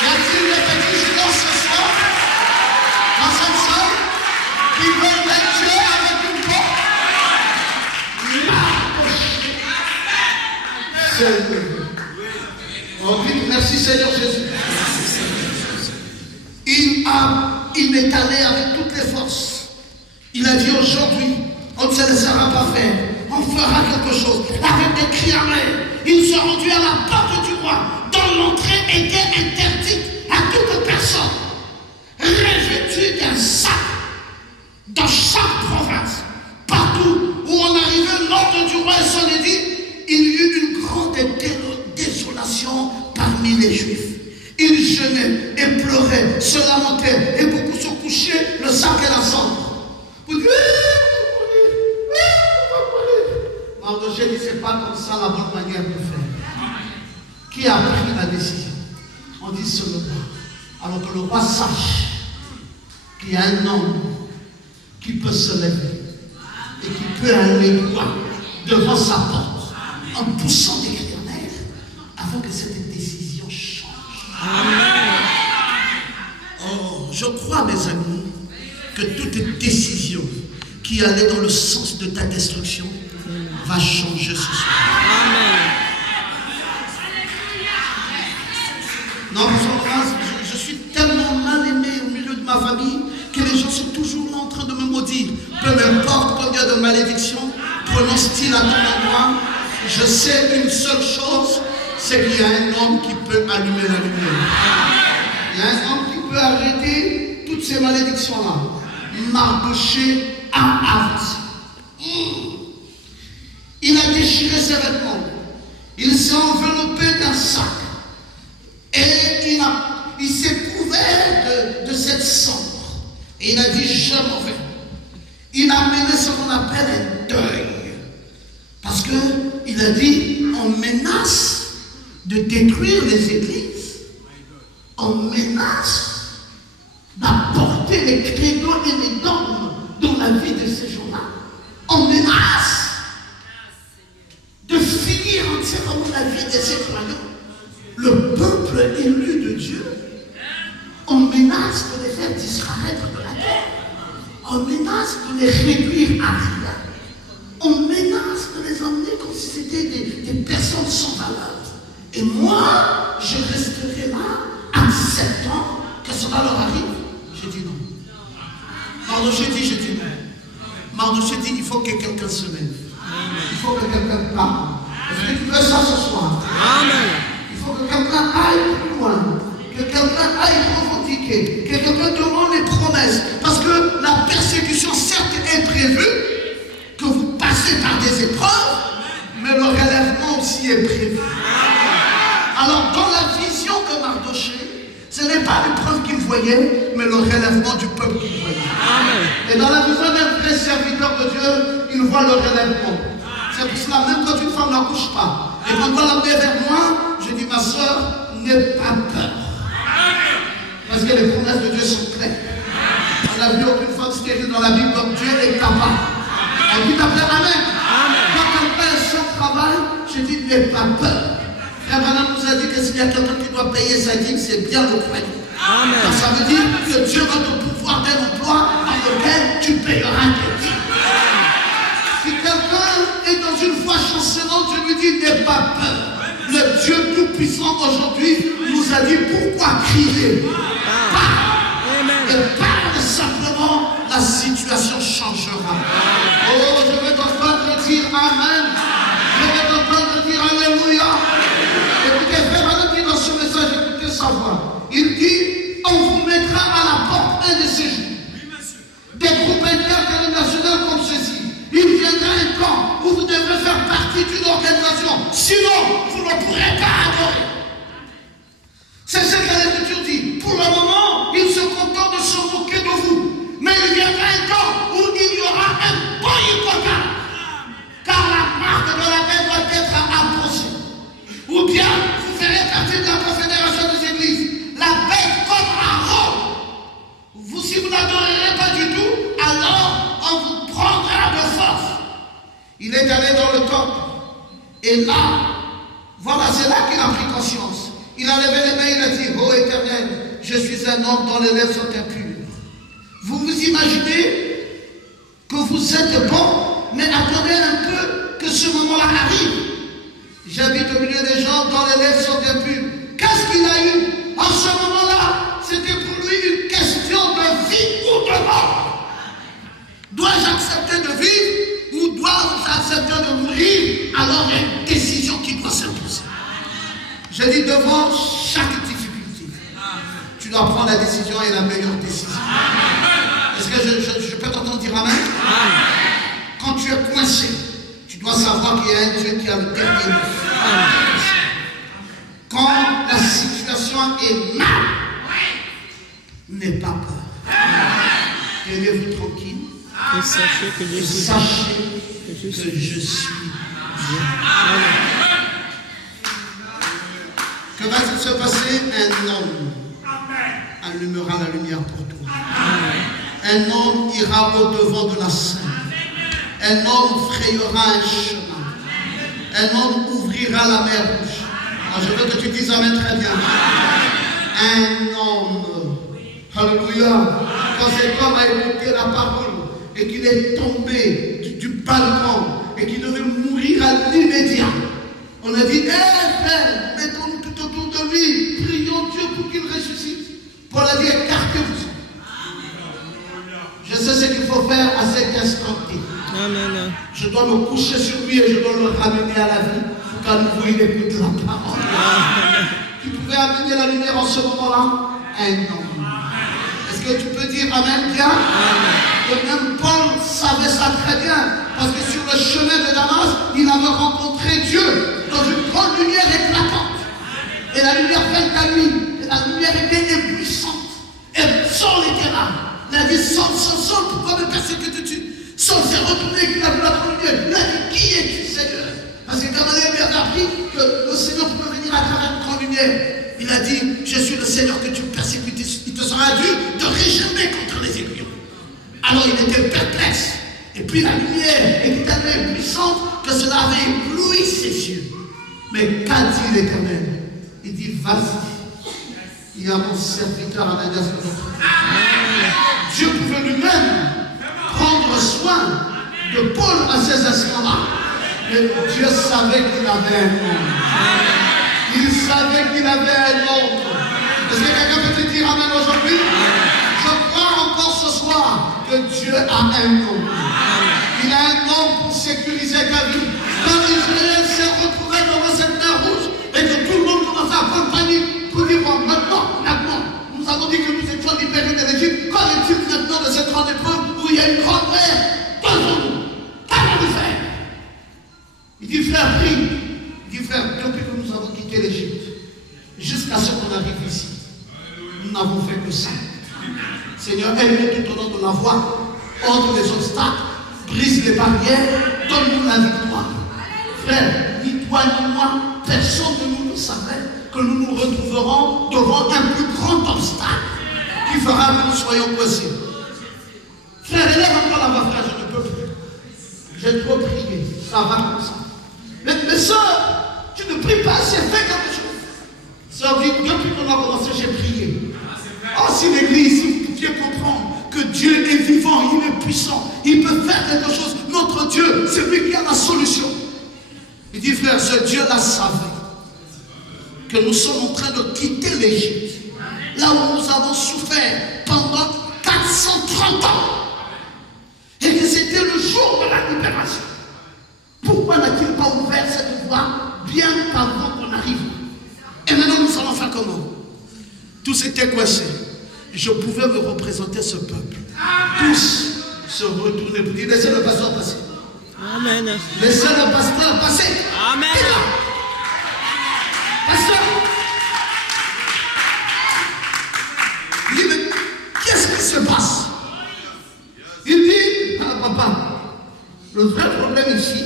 Y a-t-il des petits juniors ce soir dans cette salle qui veulent mettre Dieu avec une porte? Oh, dites merci Seigneur Jésus. Il m'est allé avec toutes les forces. Il a dit aujourd'hui, on ne se laissera pas faire. On fera quelque chose. Avec des cris amers, ils sont rendus à la porte du roi, dont l'entrée était interdite à toute personne. Revêtus d'un sac, dans chaque province, partout où on arrivait, l'ordre du roi et son édit, il y eut une grande désolation parmi les Juifs. Ils jeûnaient et pleuraient, se lamentaient, et beaucoup se couchaient, le sac et la cendre. Mardochée dit, c'est pas comme ça la bonne manière de faire. Qui a pris la décision? On dit c'est le roi. Alors que le roi sache qu'il y a un homme qui peut se lever et qui peut aller droit devant sa porte en poussant des cris en air afin que cette décision change. Amen. Oh, je crois, mes amis, que toute décision qui allait dans le sens de ta destruction va changer ce soir. Amen. Non, je suis tellement mal aimé au milieu de ma famille que les gens sont toujours là en train de me maudire. Peu m'importe combien de malédictions prononce-t-il à ton endroit, je sais une seule chose, c'est qu'il y a un homme qui peut allumer la lumière. Il y a un homme qui peut arrêter toutes ces malédictions-là. Mardochée a avancé. Il a déchiré ses vêtements. Il s'est enveloppé d'un sac. Et il s'est couvert de cette cendre. Et il a dit, je m'en vais. Il a mené ce qu'on appelle un deuil. Parce qu'il a dit, on menace de détruire les églises. On menace d'apporter les credos et les dogmes dans la vie de ces gens-là. On menace de finir entièrement la vie de ces croyants. Le peuple élu de Dieu, on menace de les faire disparaître de la terre. On menace de les réduire à rien. On menace de les emmener comme si c'était des personnes sans valeur. Et moi, je resterai là, acceptant que cela leur arrive. J'ai dit non. Mardochée dit, j'ai dit non. Mardochée dit, il faut que quelqu'un se lève. Il faut que quelqu'un parle. Est-ce que tu veux ça ce soir? Amen. Il faut que quelqu'un aille plus loin. Que quelqu'un aille revendiquer. Que quelqu'un demande les promesses. Parce que la persécution, certes, est prévue. Que vous passez par des épreuves. Mais le relèvement aussi est prévu. Alors, dans la vision de Mardochée, ce n'est pas l'épreuve qu'il voyait, mais le relèvement du peuple qu'il voyait. Amen. Et dans la vision d'un vrai serviteur de Dieu, il voit le relèvement. C'est pour cela, même quand une femme n'accouche pas, et quand on l'amener vers moi, je dis, ma soeur, n'aie pas peur. Parce que les promesses de Dieu sont claires. On n'a vu aucune femme stérile dans la Bible, donc Dieu est capable. Et puis t'appelles Amen. Quand quelqu'un est sans travail, je dis, n'aie pas peur. Frère Branham nous a dit que s'il y a quelqu'un qui doit payer sa dîme, c'est bien le croyant. Amen. Donc ça veut dire que Dieu va te pourvoir d'un emploi dans lequel tu payeras tes dîmes. Si quelqu'un est dans une foi chancelante, je lui dis, n'aie pas peur. Le Dieu Tout-Puissant aujourd'hui nous a dit pourquoi crier. Parle. Et parle simplement, la situation changera. Oh, je vais t'entendre dire Amen. Je vais t'entendre dire Alléluia. Écoutez, Frère Branham dit dans ce message, écoutez sa voix. Il dit, on vous mettra à la porte un de ces jours. Des groupes interdénominationnels comme ceci. Il viendra un temps où vous devrez faire partie d'une organisation. Sinon, vous ne pourrez pas adorer. C'est ce que l'Écriture dit. Pour le moment, ils se contentent de se moquer de vous. Mais il viendra un temps où il y aura un boycottage. Car la marque de la paix doit être apposée. Ou bien, vous ferez partie de la confédération des églises. La bête comme à Rome. Si vous n'adorerez pas du tout, alors on vous prend Il est allé dans le temple. Et là, voilà, c'est là qu'il a pris conscience. Il a levé les mains, il a dit, ô Éternel, je suis un homme dont les lèvres sont impures. Vous vous imaginez que vous êtes bon, mais attendez un peu que ce moment-là arrive. J'habite au milieu des gens dont les lèvres sont impures. Qu'est-ce qu'il a eu en ce moment-là? C'était pour lui une question de vie ou de mort. Dois-je accepter de vivre ou dois-je accepter de mourir? Alors il y a une décision qui doit s'imposer. Je dis devant chaque difficulté, tu dois prendre la décision et la meilleure décision. Est-ce que je peux t'entendre dire amen? Quand tu es coincé, tu dois savoir qu'il y a un Dieu qui a le dernier mot. Quand la situation est mal, n'aie pas peur. Tenez-vous tranquille. Et sachez que je suis Dieu. Que va-t-il se passer? Un homme allumera la lumière pour toi. Un homme ira au-devant de la scène. Un homme frayera un chemin. Un homme ouvrira la mer rouge. Alors je veux que tu dises amen très bien. Un homme, alléluia, quand cet homme a écouté la parole et qu'il est tombé du balcon et qu'il devait mourir à l'immédiat, on a dit, frère, mettons-nous tout autour de lui, prions Dieu pour qu'il ressuscite. Paul a dit, écartez-vous. Je sais ce qu'il faut faire à cet instant-là. Amen. Je dois me coucher sur lui et je dois le ramener à la vie pour qu'à nouveau il écoute la parole. Tu pouvais amener la lumière en ce moment-là? Un homme. Est-ce que tu peux dire amen bien? Et même Paul savait ça très bien. Parce que sur le chemin de Damas, il avait rencontré Dieu dans une grande lumière éclatante. Et la lumière vint à lui. Et la lumière était éblouissante. Et Saul était là. Il a dit, Saul, pourquoi me persécutes-tu? Saul s'est retourné et il a vu la grande lumière. Il a dit, qui es-tu, Seigneur? Parce que Gamaliel lui avait appris que le Seigneur pouvait venir à travers une grande lumière. Il a dit, je suis le Seigneur que tu persécutes. Il te sera dû de régimer contre les aiguillons. Alors il était perplexe. Et puis la lumière était tellement puissante que cela avait ébloui ses yeux. Mais qu'a dit l'Éternel? Il dit, vas-y. Il y a mon serviteur à l'intérieur de notre vie. Dieu pouvait lui-même prendre soin de Paul à ces instants-là. Mais Dieu savait qu'il avait un nom. Il savait qu'il avait un nom. Est-ce que quelqu'un peut te dire amen aujourd'hui? Je crois encore ce soir que Dieu a un nom. Il a un nom pour sécuriser ta vie. Quand Israël s'est retrouvé devant cette mer rouge et que tout le monde commençait à prendre panique pour dire bon, maintenant, nous avons dit que nous étions libérés de l'Égypte. Qu'en est-il maintenant de cette grande épreuve où il y a une grande mer devant nous? Qu'allons-nous faire? Il dit frère, prie. Il dit frère, depuis que nous avons quitté l'Égypte, jusqu'à ce qu'on arrive ici, nous n'avons fait que ça. Seigneur, aide-nous tout au long de la voie, entre les obstacles, brise les barrières, donne-nous la victoire. Frère, ni toi ni moi, personne de nous ne savait que nous nous retrouverons devant un plus grand obstacle qui fera que nous soyons coincés. Frère, élève encore la voix, frère, je ne peux plus. J'ai trop prié, ça va comme ça. Mais soeur, tu ne pries pas, j'ai fait quelque chose. Sœur dit, depuis qu'on a commencé, j'ai prié. Oh, si l'église, si vous pouviez comprendre que Dieu est vivant, il est puissant, il peut faire quelque chose. Notre Dieu, c'est lui qui a la solution. Il dit, frère, ce Dieu-là savait que nous sommes en train de quitter l'Égypte, là où nous avons souffert pendant 430 ans, et que c'était le jour de la libération. Pourquoi n'a-t-il pas ouvert cette voie bien avant qu'on arrive? Et maintenant nous allons faire comment? Tous étaient coincés. Je pouvais me représenter ce peuple. Tous se retournaient pour dire, laissez le pasteur passer. Amen. Laissez le pasteur passer. Amen. Pasteur. Il dit, mais qu'est-ce qui se passe? Il dit, papa, le vrai problème ici,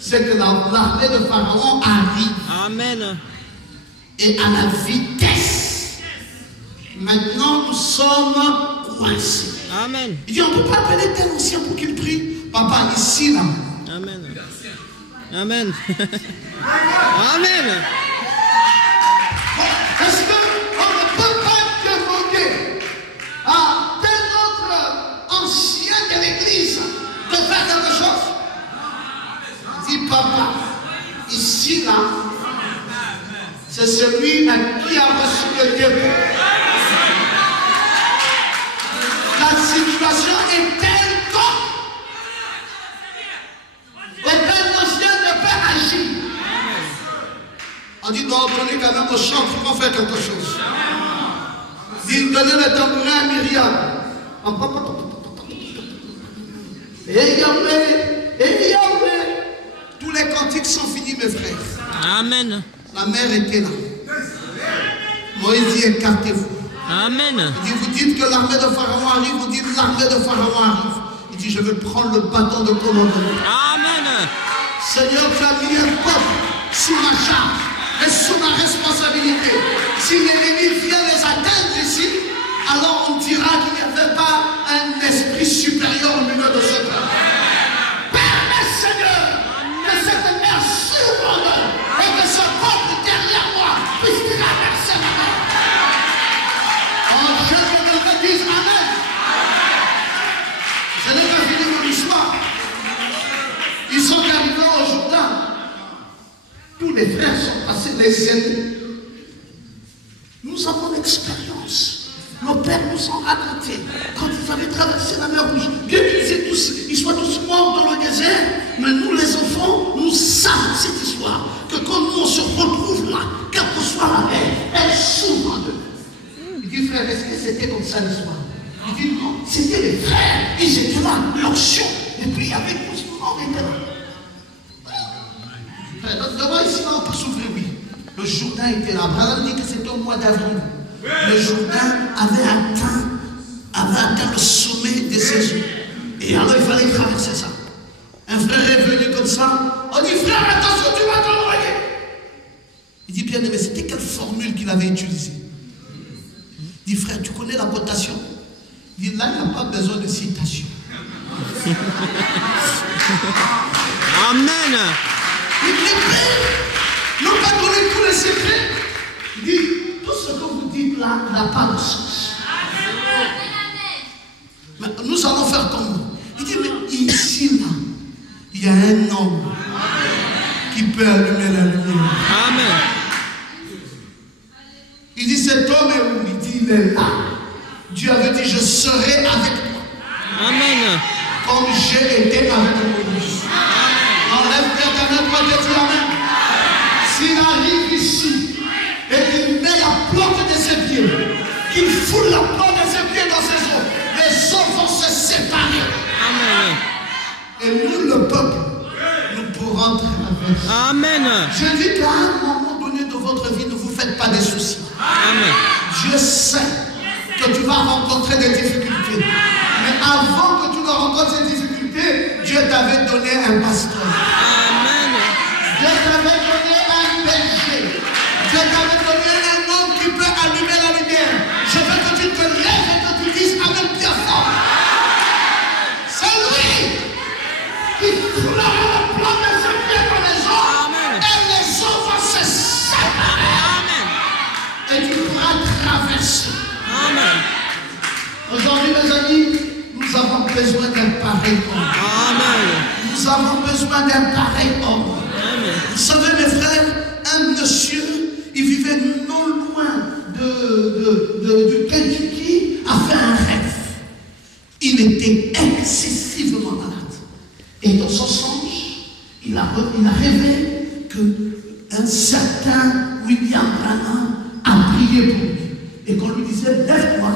c'est que l'armée de Pharaon arrive. Amen. Et à la vitesse. Maintenant, nous sommes coincés. Amen. Il dit, on ne peut pas appeler tel ancien pour qu'il prie. Papa, ici, là, Amen. Amen. Amen. Est-ce qu'on ne peut pas demander à tel autre ancien de l'église de faire quelque chose? Dis papa, ici là, c'est celui à qui a reçu le dépôt. La situation est telle qu'aucun ancien ne peut agir. On dit non, donnez quand même au chant pour faire quelque chose. Dit donnez le tambourin à Myriam. Et Yahweh. Tous les cantiques sont finis, mes frères. Amen. La mère était là. Moïse dit écartez-vous. Amen. Il dit vous dites que l'armée de Pharaon arrive, vous dites l'armée de Pharaon arrive. Il dit je vais prendre le bâton de commandement. Amen. Seigneur, tu as mis un peuple sous ma charge et sous ma responsabilité. Si l'ennemi vient les atteindre ici, alors on dira qu'il n'y avait pas un esprit supérieur au milieu de ce peuple. Permets, Seigneur, que cette mer s'ouvre et que ce peuple derrière moi puisse traverser la mer. Oh, je me dis Amen. Je n'ai pas fini mon histoire. Ils sont arrivés au Jourdain. Tous les frères sont passés, les ennemis. Nous avons l'expérience. Nos pères nous ont raconté quand ils avaient traversé la mer Rouge. Bien qu'ils soient tous morts dans le désert, mais nous les enfants, nous savons cette histoire. Que quand nous on se retrouve là, quelle que soit la mer, elle s'ouvre en deux. Il dit frère, est-ce que c'était comme ça l'histoire? Il dit non, c'était les frères. Ils étaient là, l'onction. Et puis avec nous, on était là. Devant ici, là, on peut s'ouvrir, oui. Le Jourdain était là. Abraham dit que c'était au mois d'avril. Le Jourdain avait atteint le sommet des saisons. Et alors il fallait traverser ça. Un frère est venu comme ça. On dit frère, attention, tu vas te noyer. Il dit bien aimé, c'était quelle formule qu'il avait utilisée? Il dit frère, tu connais la cotation? Il dit là, il n'y a pas besoin de citation. Amen. Il dit les pères n'ont pas donné tous les secrets. Il dit tout ce que vous dites là n'a pas de sens. Mais nous allons faire comme. Il dit mais ici là, il y a un homme qui peut allumer la lumière. Amen. Il dit cet homme est où? Il dit il est là. Dieu avait dit je serai avec toi. Amen. Comme j'ai été avec Moïse. Enlève l'éternel toi de la main. S'il arrive ici et qu'il met la plante de ses pieds, qu'il foule la plante de ses pieds dans ses eaux, les eaux vont se séparer. Amen. Et nous, le peuple, nous pourrons traverser. Amen. Je dis qu'à un moment donné de votre vie, ne vous faites pas des soucis. Amen. Dieu sait que tu vas rencontrer des difficultés. Mais avant que tu ne rencontres ces difficultés, Dieu t'avait donné un pasteur. Amen. Dieu t'avait donné un berger. Dieu t'avait donné un homme qui peut allumer la lumière. Je veux que tu te lèves et que tu dises Amen bien fort. C'est lui qui fera le plan de ce pied dans les eaux. Amen. Et les eaux vont se séparer. Amen. Et tu pourras traverser. Amen. Aujourd'hui, mes amis, nous avons besoin d'un pareil homme. Amen. Nous avons besoin d'un pareil homme. Amen. Vous savez, mes frères, un monsieur, il vivait non loin du Kentucky, a fait un rêve. Il était excessivement malade. Et dans son songe, il a rêvé qu'un certain William Branham a prié pour lui. Et qu'on lui disait, lève-toi,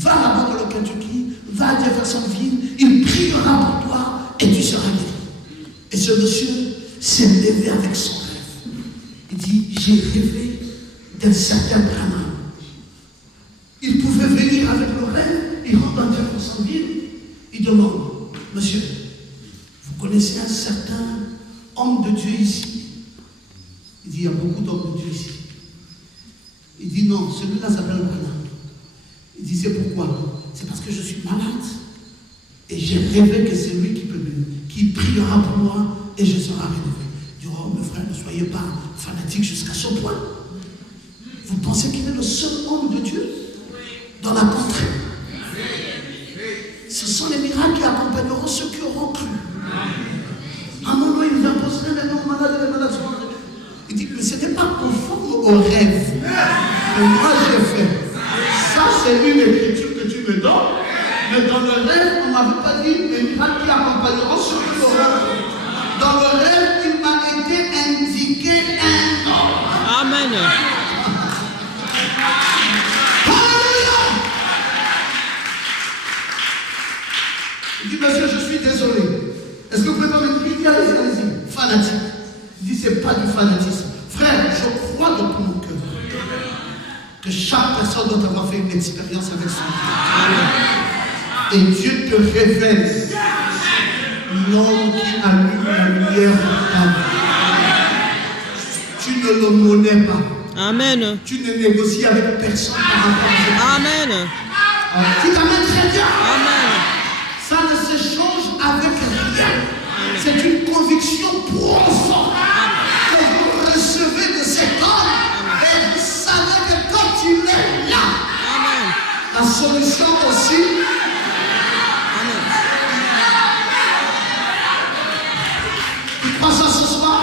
va là-bas dans le Kentucky, va à Jeffersonville, il priera pour toi et tu seras guéri. Et ce monsieur s'est levé avec son rêve. Il dit, j'ai rêvé d'un certain Branham. Il pouvait venir avec le rêve, il rentre dans Jeffersonville, il demande, monsieur, vous connaissez un certain homme de Dieu ici? Il dit, il y a beaucoup d'hommes de Dieu ici. Il dit, non, celui-là s'appelle Branham. Il dit, c'est pourquoi? C'est parce que je suis malade. Et j'ai rêvé que c'est lui qui peut venir, qui prie priera pour moi et je serai rénové. Il dit, oh mes frères, ne soyez pas fanatiques jusqu'à ce point. Vous pensez qu'il est le seul homme de Dieu dans la contrée? Ce sont les miracles qui accompagneront ceux qui auront cru. À un moment, il vous imposerait les noms malades et les malades seront guéris. Il dit, mais ce n'est pas conforme au rêve que moi j'ai fait. Ça, c'est une écriture que tu me donnes. Mais dans le rêve, on ne m'avait pas dit les miracles qui accompagneront ceux qui auront cru. Dans le rêve, il m'a été indiqué un nom. Amen. Il dit, monsieur, je suis désolé. Est-ce que vous pouvez pas m'écrire? Il dit, allez-y. Fanatique. Il dit, c'est pas du fanatisme. Frère, je crois de tout mon cœur que chaque personne doit avoir fait une expérience avec son Dieu. Et Dieu te révèle l'homme qui allume la lumière de ta vie. Tu ne l'aumônes pas. Amen. Tu ne négocies avec personne par rapport à ça. Amen. Tu t'amènes très bien. Amen. Ça ne s'échange avec rien. C'est une conviction profonde que vous recevez de cet homme. Et vous savez que quand il est là, Amen. la solution aussi. Amen. Tu crois ça ce soir?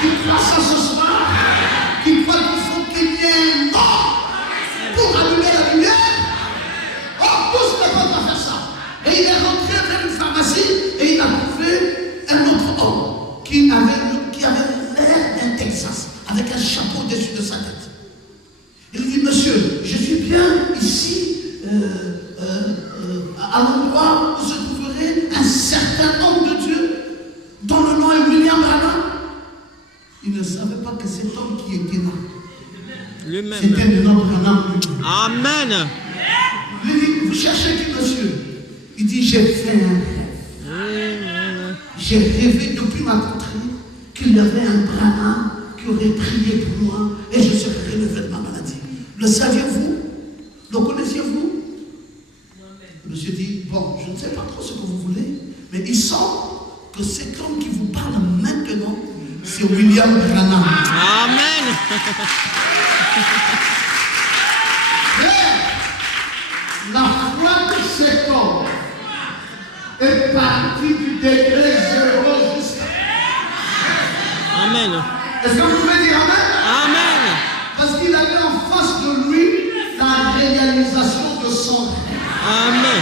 Tu crois ça ce soir? Tu crois qu'il faut qu'il y ait un nom pour allumer la lumière? Oh, tous ne peuvent pas faire ça. Et il est rentré vers une pharmacie et il a trouvé un autre homme qui avait l'air d'un Texas, avec un chapeau au-dessus de sa tête. Il lui dit, monsieur, je suis bien ici, à l'endroit où se trouverait un certain homme de Dieu, dont le nom est William Branham. Il ne savait pas que cet homme qui était là, Lui-même. c'était le nom de Branham lui-même. Amen. Il lui dit, vous cherchez qui, monsieur? Il dit, j'ai fait un rêve. Amen. J'ai rêvé depuis ma contrée qu'il y avait un Branham qui aurait prié pour moi et je serais relevé de ma maladie. Le saviez-vous? Le connaissiez-vous? Le monsieur dit, bon, je ne sais pas trop ce que vous voulez, mais il semble que cet homme qui vous parle maintenant, c'est William Branham. Amen. Frère, la foi de cet homme est partie du degré 0 jusqu'à. Amen. Est-ce que vous pouvez dire Amen? Amen. Parce qu'il avait en face de lui la réalisation de son rêve. Amen.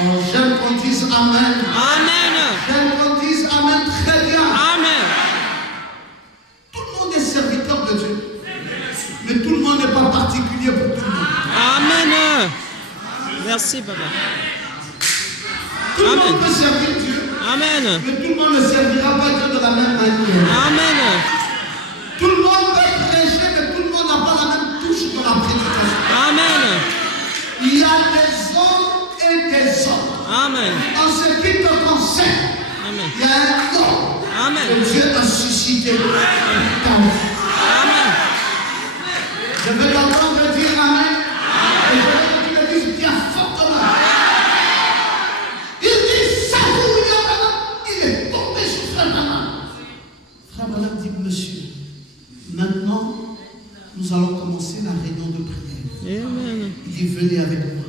Oh, j'aime qu'on dise Amen. Amen. J'aime qu'on dise Amen très bien. Amen. Tout le monde est serviteur de Dieu. Mais tout le monde n'est pas particulier pour tout le monde. Amen. Merci, papa. Tout le Amen. monde peut servir Dieu. Amen. Mais tout le monde ne servira pas Dieu de la même manière. Amen. Tout le monde peut prêcher, mais tout le monde n'a pas la même touche dans la prédication. Amen. Il y a des hommes et des hommes. Amen. En ce qui te concerne, Amen. il y a un homme Amen. que Dieu a suscité dans ta vie. Amen. Je vais t'entendre dire Amen. Et je veux que tu le dises bien fortement. Il dit, ça vous, il est tombé sur Frère Branham. Frère Branham dit, monsieur, maintenant, nous allons commencer la réunion de prière. Amen. Il dit, venez avec moi.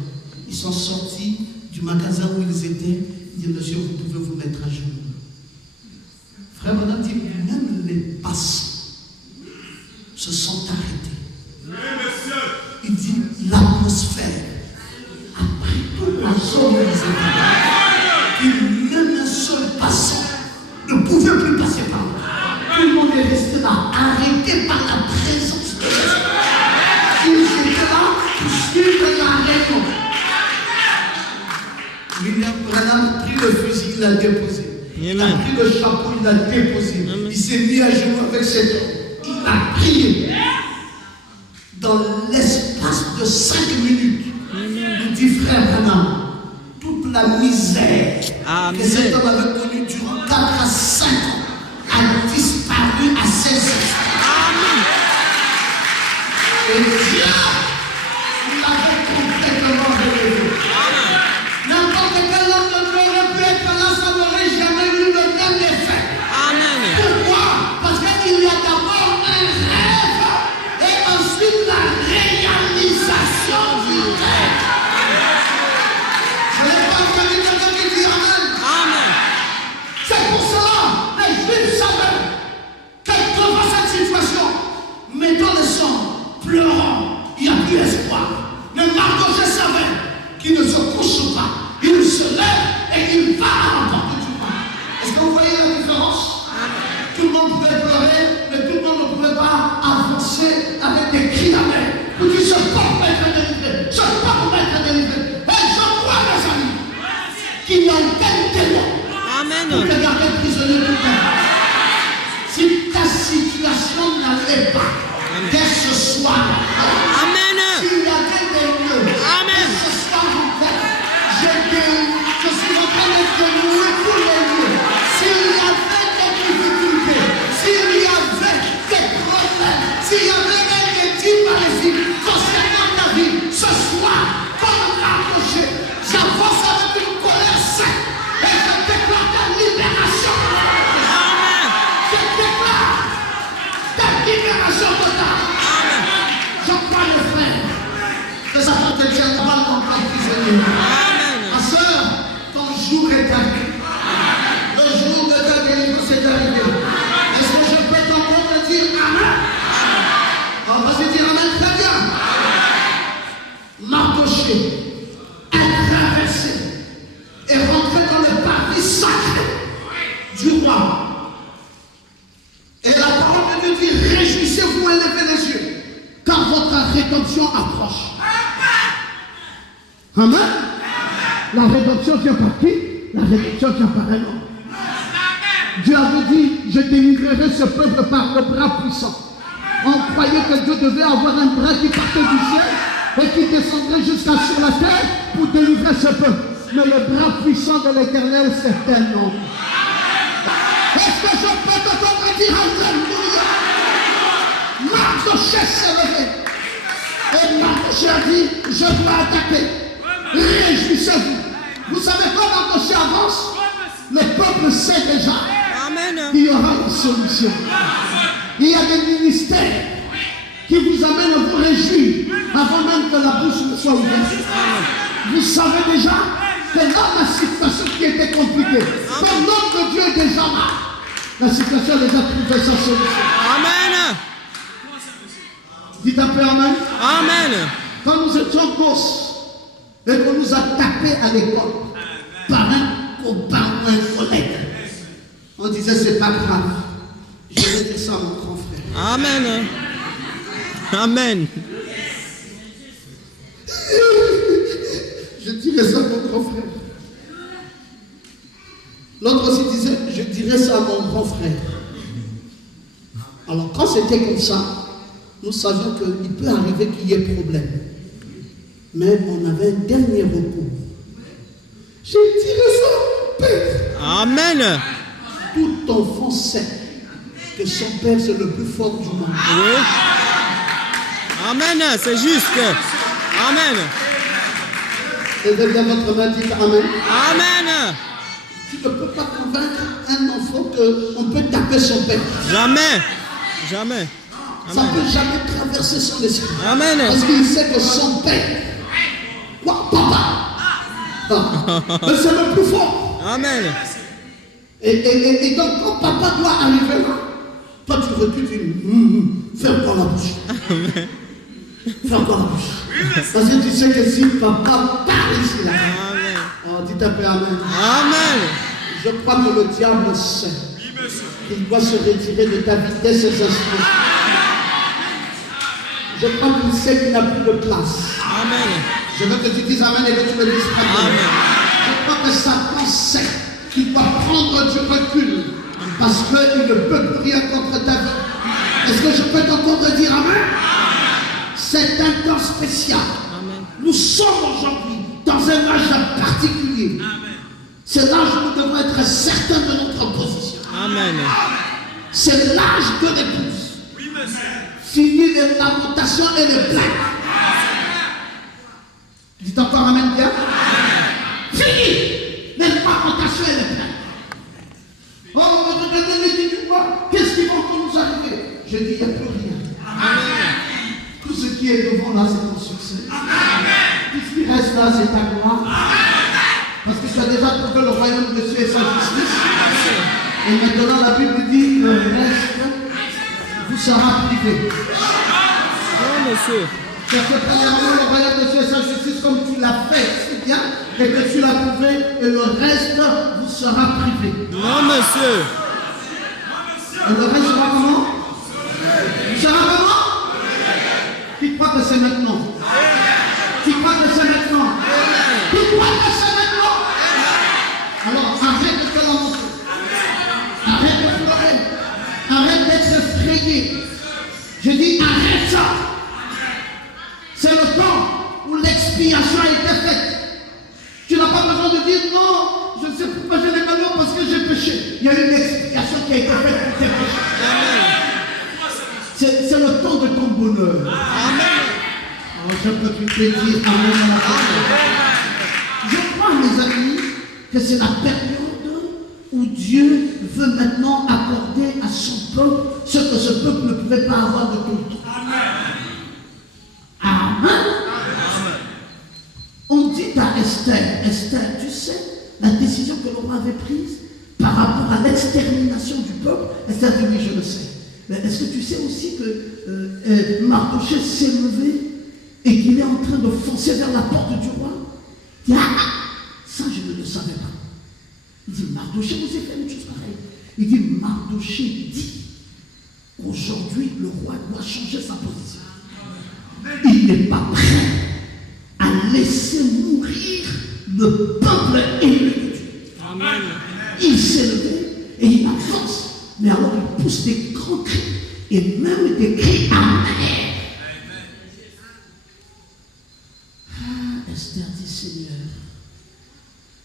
Ils sont sortis du magasin où ils étaient. Il dit, monsieur, vous pouvez vous mettre à genoux. Frère Branham dit, même les passants se sont arrêtés. Il dit, l'atmosphère a pris toute la zone où ils étaient. Et même un seul passant ne pouvait plus passer par là. Tout le monde est resté là, arrêté par la présence de Dieu. Ils étaient là pour suivre la réunion. William Branham a pris le fusil, il l'a déposé. Il a Amen. pris le chapeau, il l'a déposé. Amen. Il s'est mis à genoux avec cet homme. Il a prié. Dans l'espace de 5 minutes, il dit, frère Branham, toute la misère Amen. que cet homme avait connue durant 4 à 5 ans a disparu à ses instants. Amen. Et Dieu l'avait complètement révélé. N'importe quel homme de Dieu aurait pu être là, ça n'aurait jamais eu le même gardé prisonnier tout le temps. Si ta situation n'allait pas, dès ce soir, Amen. s'il y avait des lieux, Amen. dès ce soir encore, je suis en train de dénouer tous les lieux. S'il y avait des difficultés, s'il y avait des problèmes, s'il y avait des petits parasites concernant ta vie, ce soir, comme rapproché, j'avance avec une colère sec et je déclare ta libération. Amen. Je déclare ta libération totale. Je crois le frère. Que ça te tienne pas dans ta prisonnier. Amen. Ma soeur, ton jour est arrivé. Le jour de ta délivrance est arrivé. Est-ce que je peux t'entendre dire Amen? On va se dire Amen très bien. Mardoché est traversé et rentré dans le parvis sacré du roi. Et la parole de Dieu dit, réjouissez-vous et levez les yeux, car votre rédemption approche. Amen. La rédemption vient par qui? La rédemption vient par un homme. Dieu avait dit, je délivrerai ce peuple par le bras puissant. On croyait que Dieu devait avoir un bras qui partait du ciel et qui descendrait jusqu'à sur la terre pour délivrer ce peuple. Mais le bras puissant de l'Éternel, c'est un homme. Est-ce que je peux t'entendre dire Alléluia? Mardoché s'est levé. Et Mardoché a dit, je dois attaquer. Réjouissez-vous. Vous savez quand Mardoché avance, le peuple sait déjà Amen. qu'il y aura une solution. Il y a des ministères qui vous amènent à vous réjouir avant même que la bouche ne soit ouverte. Vous savez déjà que dans la situation qui était compliquée, comme l'homme de Dieu est déjà là, la situation a déjà trouvé sa solution. Amen. Dites un peu Amen. Amen. Quand nous étions gosses et qu'on nous a tapé à l'école par un copain ou un collègue, on disait c'est pas grave. Je vais dire ça à mon grand frère. Amen. Amen. Je dirais ça à mon grand frère. L'autre aussi disait, je dirais ça à mon grand frère. Alors quand c'était comme ça, nous savions qu'il peut arriver qu'il y ait problème. Mais on avait un dernier recours. Je dirais ça à mon père. Amen. Tout enfant sait que son père c'est le plus fort du monde. Oui. Amen. C'est juste. Amen. Et derrière votre main, dites Amen. Amen. Tu ne peux pas convaincre un enfant qu'on peut taper son père. Jamais. Jamais. Ça ne peut jamais traverser son esprit. Amen. Parce qu'il sait que son père, quoi, papa, mais c'est le plus fort. Amen. Et donc, quand papa doit arriver là, toi tu recules, tu dis, ferme encore la bouche. Amen. Ferme encore la bouche. Parce que tu sais que si papa parle ici là, Amen. oh, dites un peu Amen. Amen. Je crois que le diable sait qu'il doit se retirer de ta vie dès ces instants. Je crois qu'il sait qu'il n'a plus de place. Amen. Je veux que tu dises Amen et que tu me dises Amen. Amen. Je crois que Satan sait qu'il doit prendre du recul parce qu'il ne peut plus rien contre ta vie. Est-ce que je peux t'entendre dire Amen? C'est un temps spécial. Amen. Nous sommes aujourd'hui dans un âge particulier. C'est l'âge où nous devons être certains de notre position. Amen. C'est l'âge de l'épouse. Fini les lamentations et les plaintes. Dites encore Amen bien. Fini les lamentations et les plaintes. Oh, tu vois, qu'est-ce qui va encore nous arriver? Je dis, il n'y a plus rien. Amen. Tout ce qui est devant là, c'est ton succès. Tout ce qui reste là, c'est ta gloire. Parce que tu as déjà trouvé le royaume de Dieu et sa justice. Et maintenant, la Bible dit, le reste vous sera privé. Non, monsieur. Parce que premièrement, le royaume de Dieu et sa justice, comme tu l'as fait si bien, et que tu l'as trouvé, et le reste vous sera privé. Non, monsieur. Et le reste sera comment? Vous sera comment? Qui croit que c'est maintenant? Qui croit que c'est maintenant? Qui croit que c'est maintenant? Alors, arrête de te lamenter. dire. Je dis arrête ça. C'est le temps où l'expiation a été faite. Tu n'as pas besoin de dire non, je sais pourquoi je l'ai maintenant parce que j'ai péché. Il y a une expiation qui a été faite pour tes péchés. C'est le temps de ton bonheur. Amen. Alors je peux plus te dire amen à la fin. Je crois, mes amis, que c'est la période où Dieu veut maintenant accorder à son peuple ce que ce peuple ne pouvait pas avoir de tout le temps. Amen. On dit à Esther, Esther, tu sais, la décision que le roi avait prise par rapport à l'extermination du peuple, Esther dit oui, je le sais. Mais est-ce que tu sais aussi que Mardochée s'est levé et qu'il est en train de foncer vers la porte du roi? Il dit, ça je ne le savais pas. Il dit, Mardochée vous avez fait une chose pareille. Il dit, Mardochée dit, aujourd'hui le roi doit changer sa position. Il n'est pas prêt à laisser mourir le peuple élu de Dieu. Amen. Il s'est levé et il avance. Mais alors il pousse des grands cris et même des cris amers. Esther dit, Seigneur,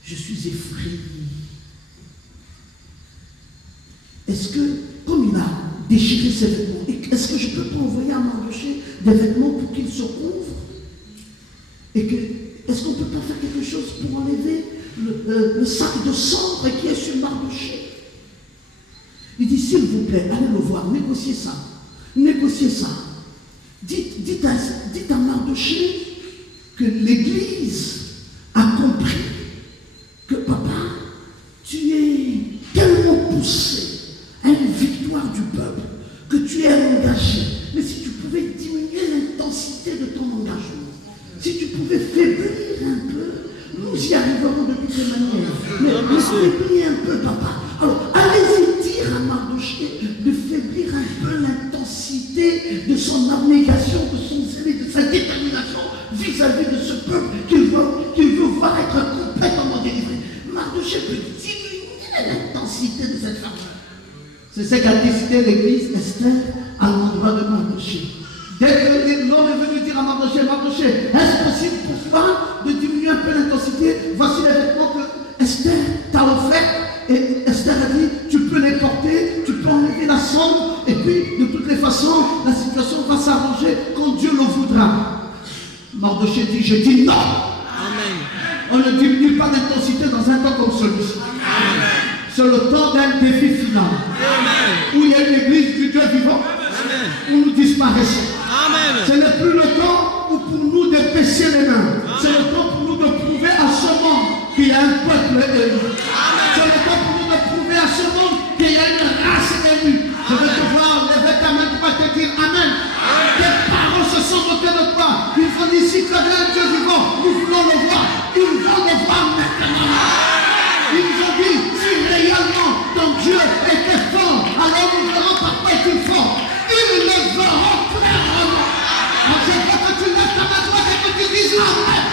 je suis effrayé. Est-ce que, comme il a déchiré ses vêtements, est-ce que je peux pas envoyer à Mardochée des vêtements pour qu'il se couvre? Et que, est-ce qu'on ne peut pas faire quelque chose pour enlever le sac de cendre qui est sur Mardochée? Il dit, s'il vous plaît, allez le voir, négociez ça. Négociez ça. Dites à Mardochée que l'Église a compris que papa, tu es tellement poussé à une victoire du peuple que tu es engagé. Mais si tu pouvais diminuer l'intensité de ton engagement, si tu pouvais faiblir un peu, nous y arriverons de toutes les manières. Mais faiblir un peu, papa. Alors, allez-y dire à Mardochée de faiblir un peu l'intensité de son abnégation, de son zèle, de sa détermination vis-à-vis de ce peuple qu'il veut voir être complètement délivré. Mardochée peut diminuer l'intensité de cette ferveur. C'est ce qu'a décidé l'Église, Esther, à l'endroit de Mardochée. Dès que l'homme est venu dire à Mardochée, Mardochée, est-ce possible pour toi de diminuer un peu l'intensité? Voici les vêtements que Esther t'a offert. Et Esther a dit, tu peux les porter, tu peux enlever la cendre, et puis de toutes les façons, la situation va s'arranger quand Dieu le voudra. Mardochée dit, je dis non. Amen. On ne diminue pas l'intensité dans un temps comme celui-ci. C'est le temps d'un défi final. Amen. Où il y a une église du Dieu vivant, Amen. où nous disparaissons. Amen. Ce n'est plus le temps où pour nous de baisser les mains. C'est le temps pour nous de prouver à ce monde qu'il y a un peuple élu. C'est le temps pour nous de prouver à ce monde qu'il y a une race élue. Je vais te voir lever ta main pour te dire Amen. Tes paroles se sont moquées de toi. Ils vont ici qu'il y a un Dieu vivant. Nous voulons le voir. Ils vont le voir maintenant. Ils nous ont dit, si réellement ton Dieu était fort, alors nous verrons pourquoi est-il fort. Ils le verront clairement. Alors je veux que tu lèves ta main droite et que tu dises Amen.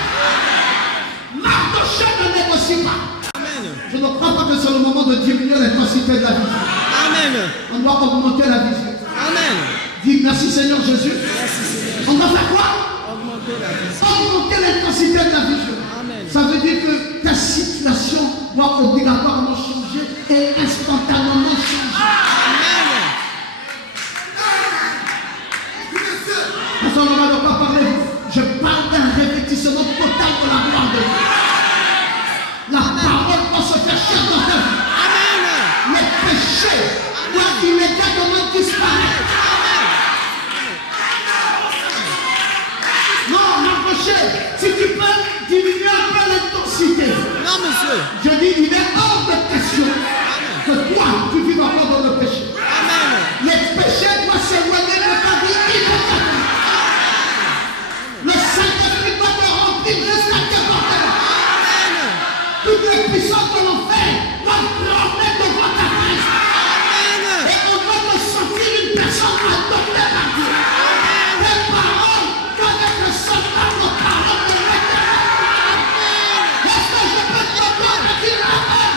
Mardochée ne négocie pas. Amen. Je ne crois pas que c'est le moment de diminuer l'intensité de la vision. Amen. On doit augmenter la vision. Amen. Dis merci Seigneur Jésus. Merci Seigneur. On doit faire quoi? Augmenter la vie. Augmenter l'intensité de la vision. Amen. Ça veut dire que ta situation doit obligatoirement changer et instantanément changer. Amen. Parce qu'on ne va pas parler. Je parle d'un revêtissement total de la gloire de Dieu. La parole doit se faire chair dans ta vie. Amen. Les péchés doivent immédiatement disparaître. Non, Mardochée, si tu peux diminuer un peu l'intensité. Non, monsieur. Je dis, il est hors de question que toi, tu vives encore dans le péché. Amen. Les péchés doivent s'éloigner de ta vie immédiatement. Le Saint-Esprit doit te remplir jusqu'à tes portes. Amen. Toutes les puissances de l'enfer doivent trembler devant ta face. Amen. Et on doit te sentir une personne adoptée par Dieu. Tes paroles doivent être semblables aux paroles de l'Éternel. Est-ce que je peux te dire Amen?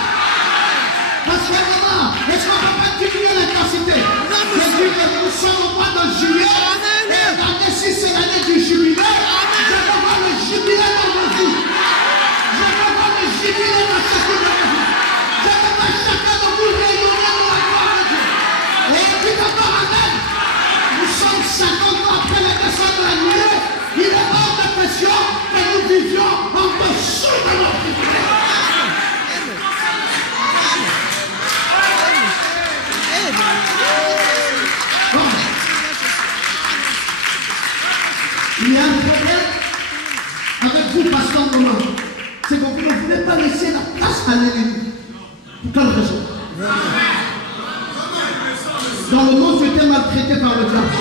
Dans le monde, tu étais maltraité par le diable.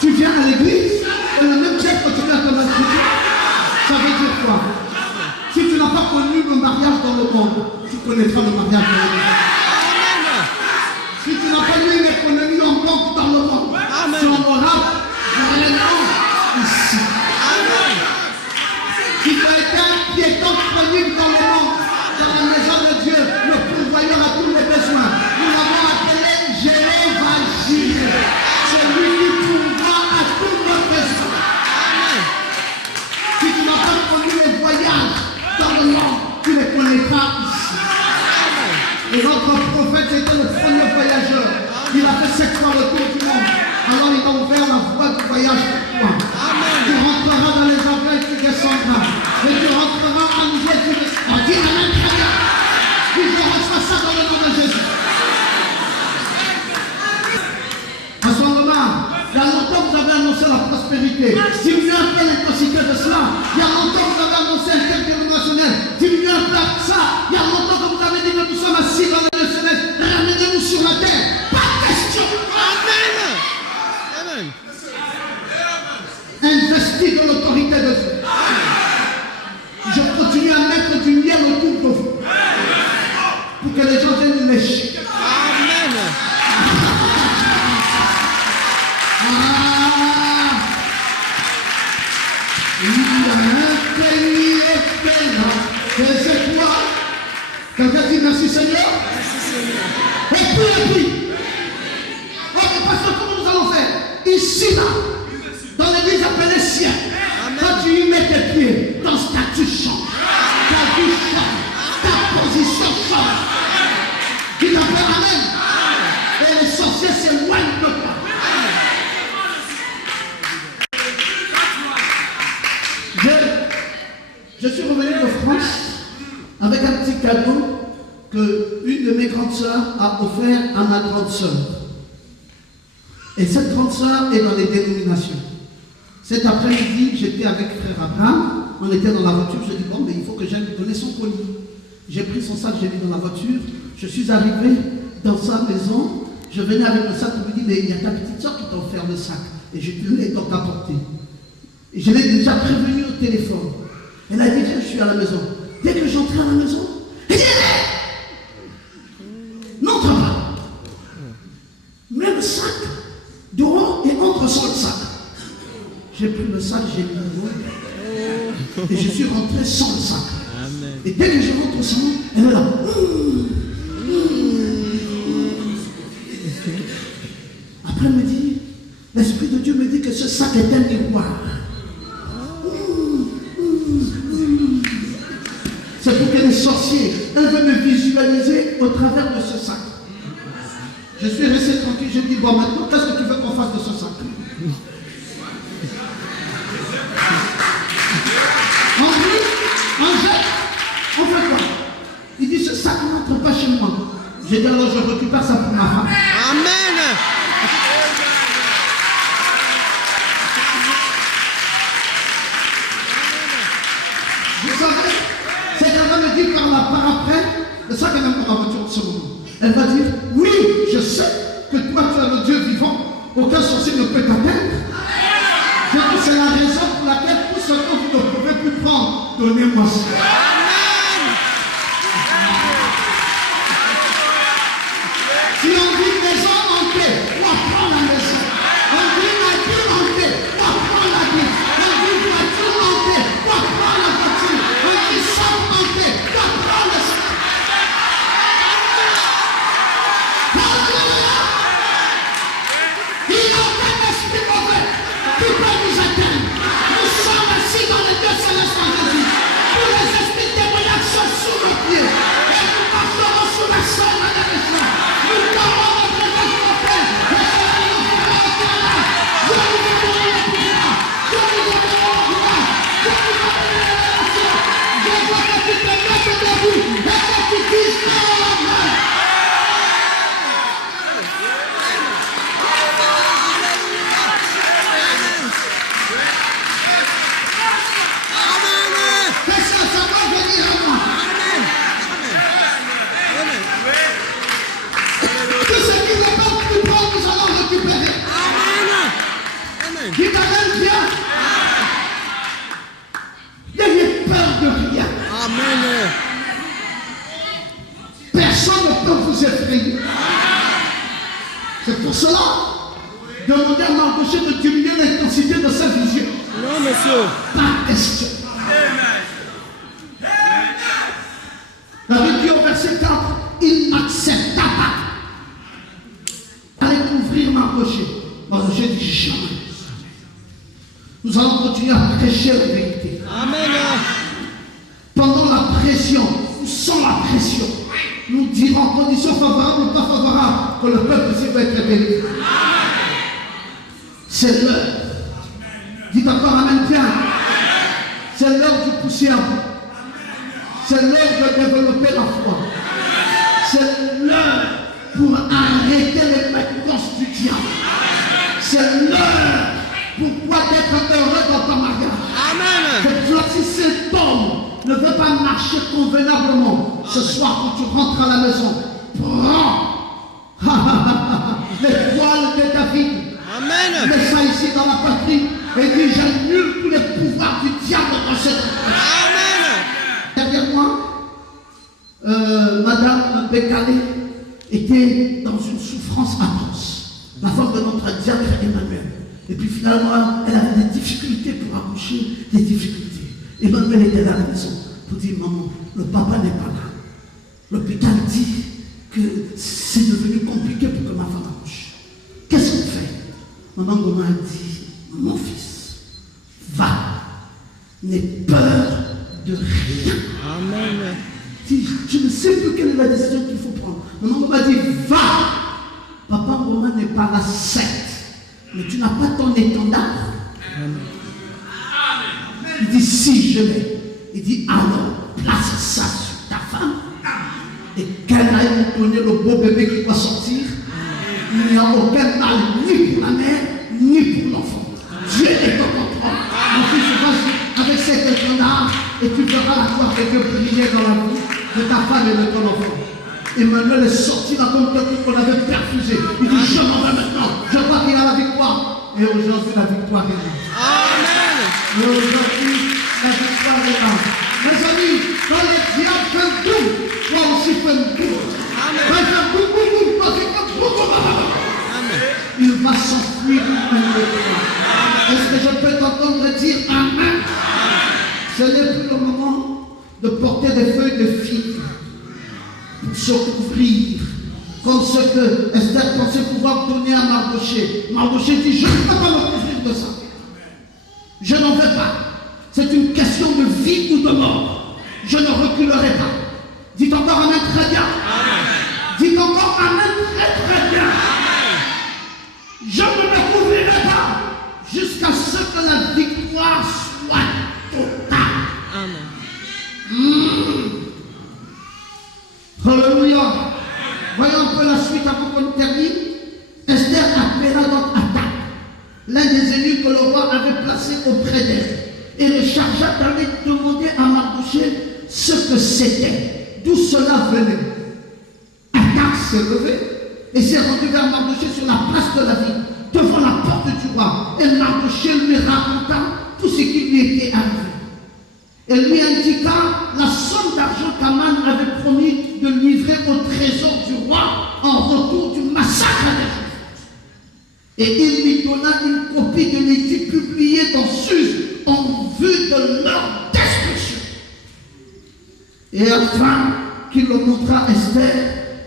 Tu viens à l'église et le même diable continue à te maltraiter. Ça veut dire quoi? Si tu n'as pas connu le mariage dans le monde, tu connaîtras le mariage dans le monde. Si tu n'as pas eu une économie en banque dans le monde, tu en auras vraiment ici. Si tu as été un piéton disponible dans le monde, dans la maison de Dieu, le pourvoyeur à tous les besoins, nous l'avons appelé Jéhovah Jireh. C'est lui qui pourvoit à tous nos besoins. Si tu n'as pas connu les voyages dans le monde, tu les connaîtras ici. Et notre prophète était le premier voyageur. Il a fait 7 fois le tour du monde. Alors il a ouvert la voie du voyage pour toi. Tu rentreras dans les avions et tu descendras. Et tu rentreras en Dieu et tu descendras. Dis Amen, très bien. Puis je reçois ça dans le nom de Jésus. À ce moment-là, il y a longtemps que vous avez annoncé la prospérité. Diminuez un peu l'intensité de cela. Il y a longtemps que vous avez annoncé un tel dénominationnel. Diminuez un peu ça. Il y a longtemps que vous avez dit que nous sommes assis dans le céleste. Ramenez-nous sur la terre. Pas de question. Amen. Investis dans l'autorité de Dieu. Je continue à mettre du miel autour de vous. Pour que les gens viennent lécher. Amen. Il y a un pays excellent. Et c'est quoi? Quelqu'un dit merci Seigneur? Et puis. Oh, mais pasteur, comment nous allons faire? Ici, là, dans l'église appelée ciel, quand tu y mets tes pieds, ton statut change, ta vie change, ta position change. Tu t'appelles Amen. Et les sorciers s'éloignent de toi. Je suis revenu de France avec un petit cadeau que une de mes grandes sœurs a offert à ma grande sœur. Et cette grande sœur est dans les dénominations. Cet après-midi, j'étais avec frère Abraham, on était dans la voiture, je dis bon, mais il faut que j'aille lui donner son colis. J'ai pris son sac, j'ai mis dans la voiture, je suis arrivé dans sa maison, je venais avec le sac, on me dit, mais il y a ta petite soeur qui t'a offert le sac. Et je te l'ai donc apporté. Et je l'ai déjà prévenu au téléphone. Elle a dit, viens, je suis à la maison. Dès que j'entrais à la maison, elle dit, n'entre pas. Mets le sac dehors et entre sans le sac. J'ai pris le sac, j'ai mis le et je suis rentré sans le sac. Amen. Et dès que je rentre sans, elle est là. Après, elle me dit, l'Esprit de Dieu me dit que ce sac est un miroir. C'est pour que les sorciers, elles veulent me visualiser au travers de ce sac. Je suis resté tranquille, je dis, bon, maintenant, qu'est-ce que tu veux qu'on fasse de ce sac? On dit, on jette, on fait quoi? Il dit, ce sac n'entre pas chez moi. J'ai dit, alors je récupère ça pour ma femme. Amen. Vous savez, c'est qu'elle va me dire par après, c'est ça qu'elle aime dans la voiture en ce moment. Elle va dire, oui, je sais que toi tu es le Dieu vivant, aucun sorcier ne peut t'atteindre. C'est la raison pour laquelle tout ce que vous ne pouvez plus prendre, donnez-moi ça. Si on dit maison hantée, on prend la maison. On dit nature hantée, on prend la vie. On dit voiture hantée, on prend la voiture. On dit sang hanté, on prend le sang. Alléluia! Il n'y a aucun esprit mauvais qui peut nous atteindre. Nous sommes assis dans les deux célestes en Jésus. Tous les esprits L'Éternel vient. N'ayez peur de rien. Amen. Personne ne peut vous effrayer. C'est pour cela, demandez à Mardochée de diminuer l'intensité de sa vision. Non, monsieur. Pas question. La Bible dit au verset 4, il n'accepta pas. Allez couvrir Mardochée. Mardochée dit jamais. Nous allons continuer à prêcher la vérité. Amen. Pendant la pression, ou sans la pression, nous dirons en conditions favorables ou pas favorables que le peuple s'y va être révélé. C'est l'heure. Dites encore amen bien. C'est l'heure du pousser à vous. C'est l'heure de développer la foi. C'est l'heure pour arrêter les maintenances du diable. C'est l'heure pour toi d'être heureux dans ton mariage. Amen. Que toi, si cet homme ne veut pas marcher convenablement, ce soir quand tu rentres à la maison, prends les poils de David. Amen. Mets ça ici dans la patrie et dis j'annule tous les pouvoirs du diable dans cette Amen. Derrière moi, Madame Bécalé était dans une souffrance atroce. La femme de notre diacre Emmanuel. Et puis finalement, elle avait des difficultés pour accoucher, des difficultés. Emmanuel était là à la maison pour dire maman, le papa n'est pas là. L'hôpital dit que c'est devenu compliqué pour que ma femme accouche. Qu'est-ce qu'on fait? Maman Goma a dit, mon fils, va, n'aie peur de rien. Amen. Dis, je ne sais plus quelle est la décision qu'il faut prendre. Maman Goma a dit, va. Papa Goma n'est pas la secte, mais tu n'as pas ton étendard. Il dit, si je l'ai. Il dit, alors, place ça sur ta femme. Et qu'elle aille nous donner le beau bébé qui doit sortir. Il n'y a aucun mal ni pour la mère, ni pour l'enfant. Dieu est au contrôle. Mon fils, vas-y avec cet étendard et tu verras la gloire de Dieu briller dans la vie de ta femme et de ton enfant. Emmanuel est sorti là comme quelqu'un qu'on avait perfusé. Il dit, je m'en vais maintenant. Je crois qu'il a la victoire. Et aujourd'hui, la victoire est là. Amen. Et aujourd'hui, la victoire est là. Mes amis, quand le diable fait un boum, toi aussi fais un boum. Amen. Quand il fait un boum, boum, boum, toi tu fais un boum, boum, boum, boum. Amen. Il va s'enfuir immédiatement. Est-ce que je peux t'entendre dire Amen? Ce n'est plus le moment de porter des feuilles de figue pour se couvrir, comme ce que Esther pensait pouvoir donner à Mardochée. Mardochée dit, je ne peux pas me couvrir de ça. Je n'en veux pas. C'est une question de vie ou de mort. Je ne reculerai pas. Dites encore Amen très bien. Dites encore Amen très très bien. Je ne me couvrirai pas jusqu'à ce que la victoire soit totale. Amen. Alléluia. Voyons un peu la suite avant qu'on termine. Esther appela donc Attaque, l'un des élus que le roi avait placé auprès d'elle, et le chargea d'aller demander à Mardochée ce que c'était, d'où cela venait. Attaque s'est levé et s'est rendu vers Mardochée sur la place de la ville, devant la porte du roi. Et Mardochée lui raconta tout ce qui lui était arrivé. Elle lui indiqua la somme d'argent qu'Aman avait promis de livrer au trésor du roi en retour du massacre des Juifs. Et il lui donna une copie de l'édit publié dans Suse en vue de leur destruction. Et afin qu'il le montra à Esther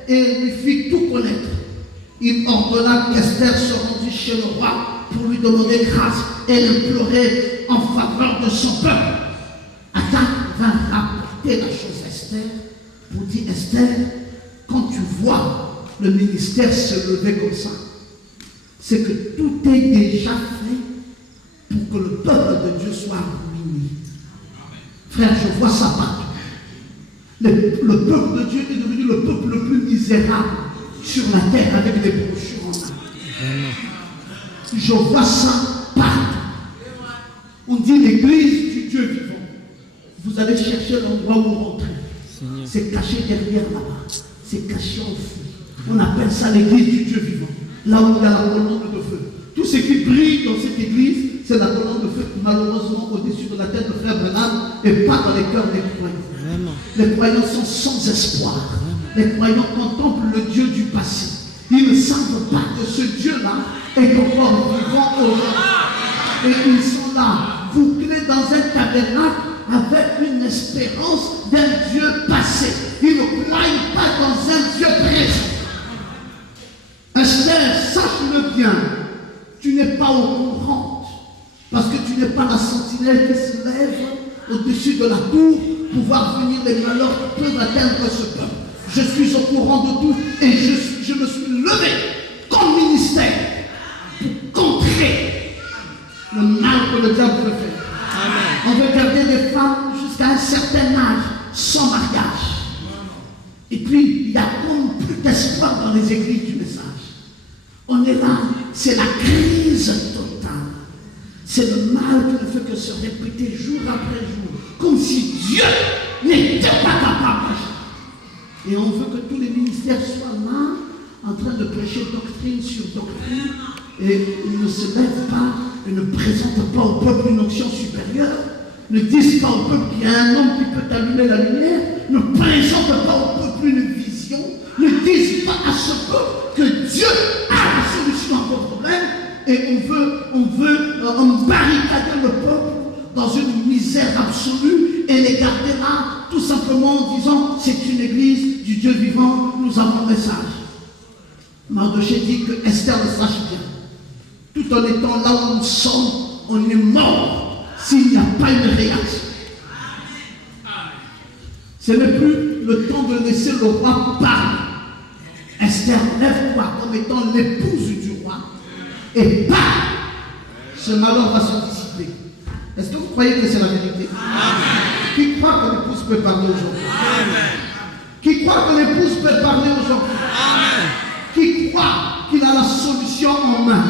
et lui fit tout connaître, il ordonna qu'Esther se rendît chez le roi pour lui demander grâce et l'implorer en faveur de son peuple. Attaque vint rapporter la chose à Esther pour dire, Esther, quand tu vois le ministère se lever comme ça, c'est que tout est déjà fait pour que le peuple de Dieu soit ruiné. Frère, je vois ça partout. Le peuple de Dieu est devenu le peuple le plus misérable sur la terre avec des brochures en main. Je vois ça partout. On dit l'église du Dieu vivant. Vous allez chercher l'endroit où rentrer. C'est caché derrière là-bas. C'est caché enfoui. On appelle ça l'église du Dieu vivant. Là où il y a la colonne de feu. Tout ce qui brille dans cette église, c'est la colonne de feu, malheureusement, au-dessus de la tête de Frère Branham et pas dans les cœurs des croyants. Vraiment. Les croyants sont sans espoir. Les croyants contemplent le Dieu du passé. Ils ne savent pas que ce Dieu-là est encore vivant aujourd'hui. Et ils sont là, bouclés dans un tabernacle avec une espérance d'un Dieu passé. Ils ne croient pas dans un Dieu présent. Esther, sache-le bien, tu n'es pas au courant, parce que tu n'es pas la sentinelle qui se lève au-dessus de la tour pour voir venir les malheurs qui peuvent atteindre ce peuple. Je suis au courant de tout et je me suis levé comme ministère pour contrer le mal que le diable veut faire. Amen. On veut garder des femmes jusqu'à un certain âge sans mariage. Et puis, il y a comme plus d'espoir dans les églises du message. On est là, c'est la crise totale. C'est le mal qui ne fait que se répéter jour après jour, comme si Dieu n'était pas capable. Et on veut que tous les ministères soient là, en train de prêcher doctrine sur doctrine, et ils ne se lèvent pas, ils ne présentent pas au peuple une onction supérieure, ne disent pas au peuple qu'il y a un homme qui peut allumer la lumière, ne présentent pas au peuple une vision, ne disent pas à ce peuple que Dieu a la solution à vos problèmes, et on veut barricader le peuple dans une misère absolue et les garder là, tout simplement en disant c'est une église du Dieu vivant, nous avons le message. Mardochée dit que Esther le sache bien. Tout en étant là où nous sommes, on est mort s'il n'y a pas une réaction. Ce n'est plus le temps de laisser le roi parler. Esther, lève-toi comme étant l'épouse du roi et parle. Ce malheur va se dissiper. Est-ce que vous croyez que c'est la vérité? Amen. Qui croit que l'épouse peut parler aujourd'hui? Amen. Qui croit que l'épouse peut parler aujourd'hui? Amen. Qui croit qu'il a la solution en main? Amen.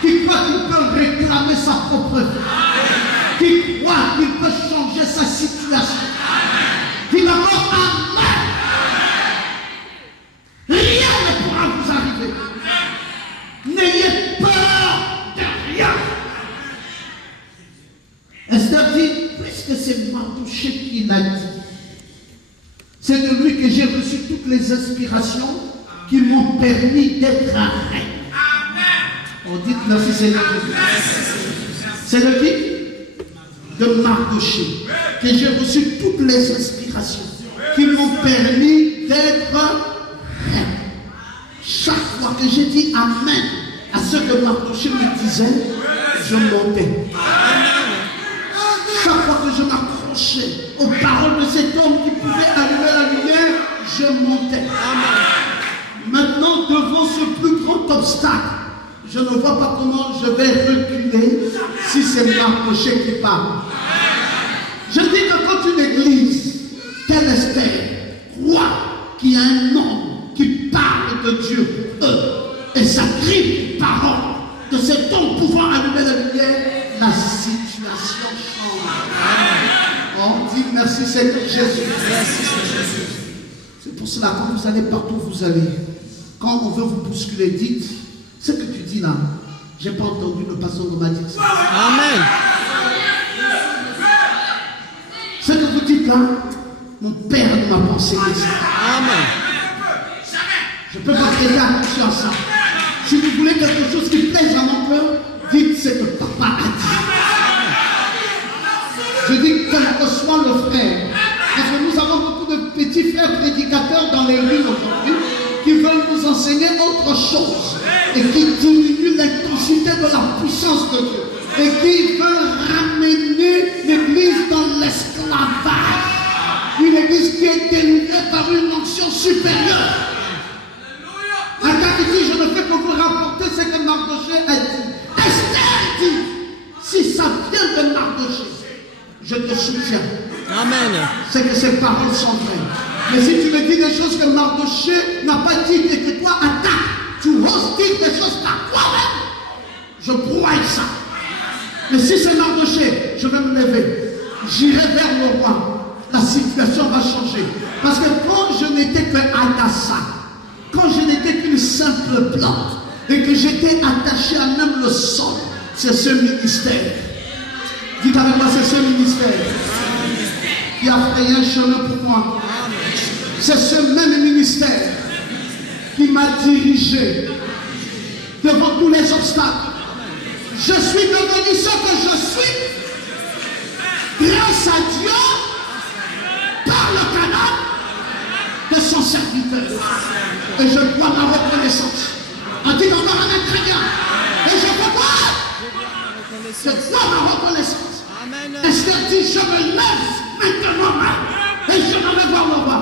Qui croit qu'il peut réclamer sa propre vie? Amen. Qui croit qu'il peut changer sa situation? Amen. Qui d'abord Amen. Rien ne pourra vous arriver. N'ayez peur de rien. Esther dit, puisque c'est Mardochée qui l'a dit, c'est de lui que j'ai reçu toutes les inspirations qui m'ont permis d'être reine. On dit merci Seigneur Jésus. C'est de qui? De Mardochée que j'ai reçu toutes les inspirations qui m'ont permis d'être reine. Chaque fois que j'ai dit Amen à ce que Mardochée me disait, je montais. Chaque fois que je m'accrochais aux paroles de cet homme qui pouvait allumer la lumière, je montais. Amen. Maintenant, devant ce plus grand obstacle, je ne vois pas comment je vais reculer si c'est Mardochée qui parle. Je dis que quand une église, telle Esther, croit qu'il y a un homme qui parle de Dieu, et sa triple parole de cet homme pouvant allumer la lumière, la situation change. On dit merci Seigneur Jésus. C'est pour cela que quand vous allez partout où vous allez, quand on veut vous bousculer, dites ce que tu dis là. J'ai pas entendu le pasteur m'a dit ça. Amen. Ce que vous dites là, mon père ne m'a pas enseigné ça. Amen. Je peux pas prêter attention à ça. Si vous voulez quelque chose qui plaise à mon cœur, dites ce que papa a dit. Je dis quel que soit le frère. Parce que nous avons beaucoup de petits frères prédicateurs dans les rues aujourd'hui qui veulent nous enseigner autre chose et qui diminuent l'intensité de la puissance de Dieu et qui veulent ramener l'église dans l'esclavage. Une église qui est délivrée par une onction supérieure. La carte dit, je ne fais que vous rapporter ce que Mardochée a dit. Esther dit, si ça vient de Mardochée, je te soutiens. Amen. C'est que ces paroles sont vraies. Mais si tu me dis des choses que Mardochée n'a pas dites et que toi attaques, tu oses dire des choses par toi-même, je broie ça. Mais si c'est Mardochée, je vais me lever. J'irai vers le roi. La situation va changer. Parce que quand je n'étais que Hadassa, quand je n'étais qu'une simple plante, et que j'étais attaché à même le sol, c'est ce ministère. Dites avec moi, c'est ce ministère qui a frayé un chemin pour moi. C'est ce même ministère qui m'a dirigé devant tous les obstacles. Je suis devenu ce que je suis grâce à Dieu par le canal de son serviteur. Et je dois ma reconnaissance. On dit encore un très bien. Et je veux quoi? Je dois ma reconnaissance. Esther dit, je me lève maintenant et je m'en vais voir le roi.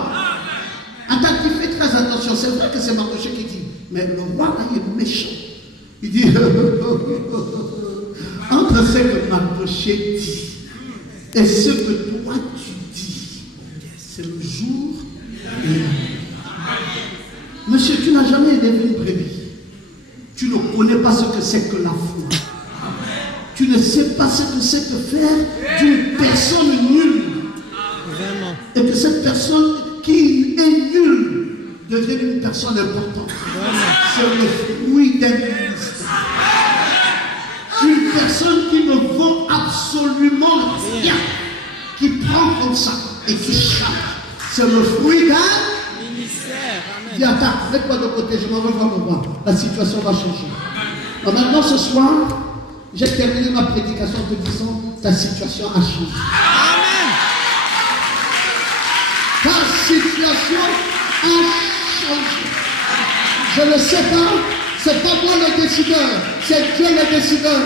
Attends, tu fais très attention. C'est vrai que c'est Mardochée qui dit, mais le roi là, il est méchant. Il dit, entre ce que Mardochée dit et ce que toi tu dis, c'est le jour et la nuit. Monsieur, tu n'as jamais élevé une brebis. Tu ne connais pas ce que c'est que la foi. Tu ne sais pas ce que c'est que faire d'une personne nulle. Vraiment. Et que cette personne qui est nulle devienne une personne importante. C'est le fruit d'un ministère. Une personne qui ne vaut absolument rien, qui prend comme ça et qui change. C'est le fruit d'un Ministère. dis Amen. attends, mets-toi de côté, je m'en vais voir le roi. La situation va changer. Alors maintenant, ce soir, j'ai terminé ma prédication en te disant ta situation a changé. Amen. Ta situation a changé. Je ne sais pas, c'est pas moi le décideur, c'est Dieu le décideur.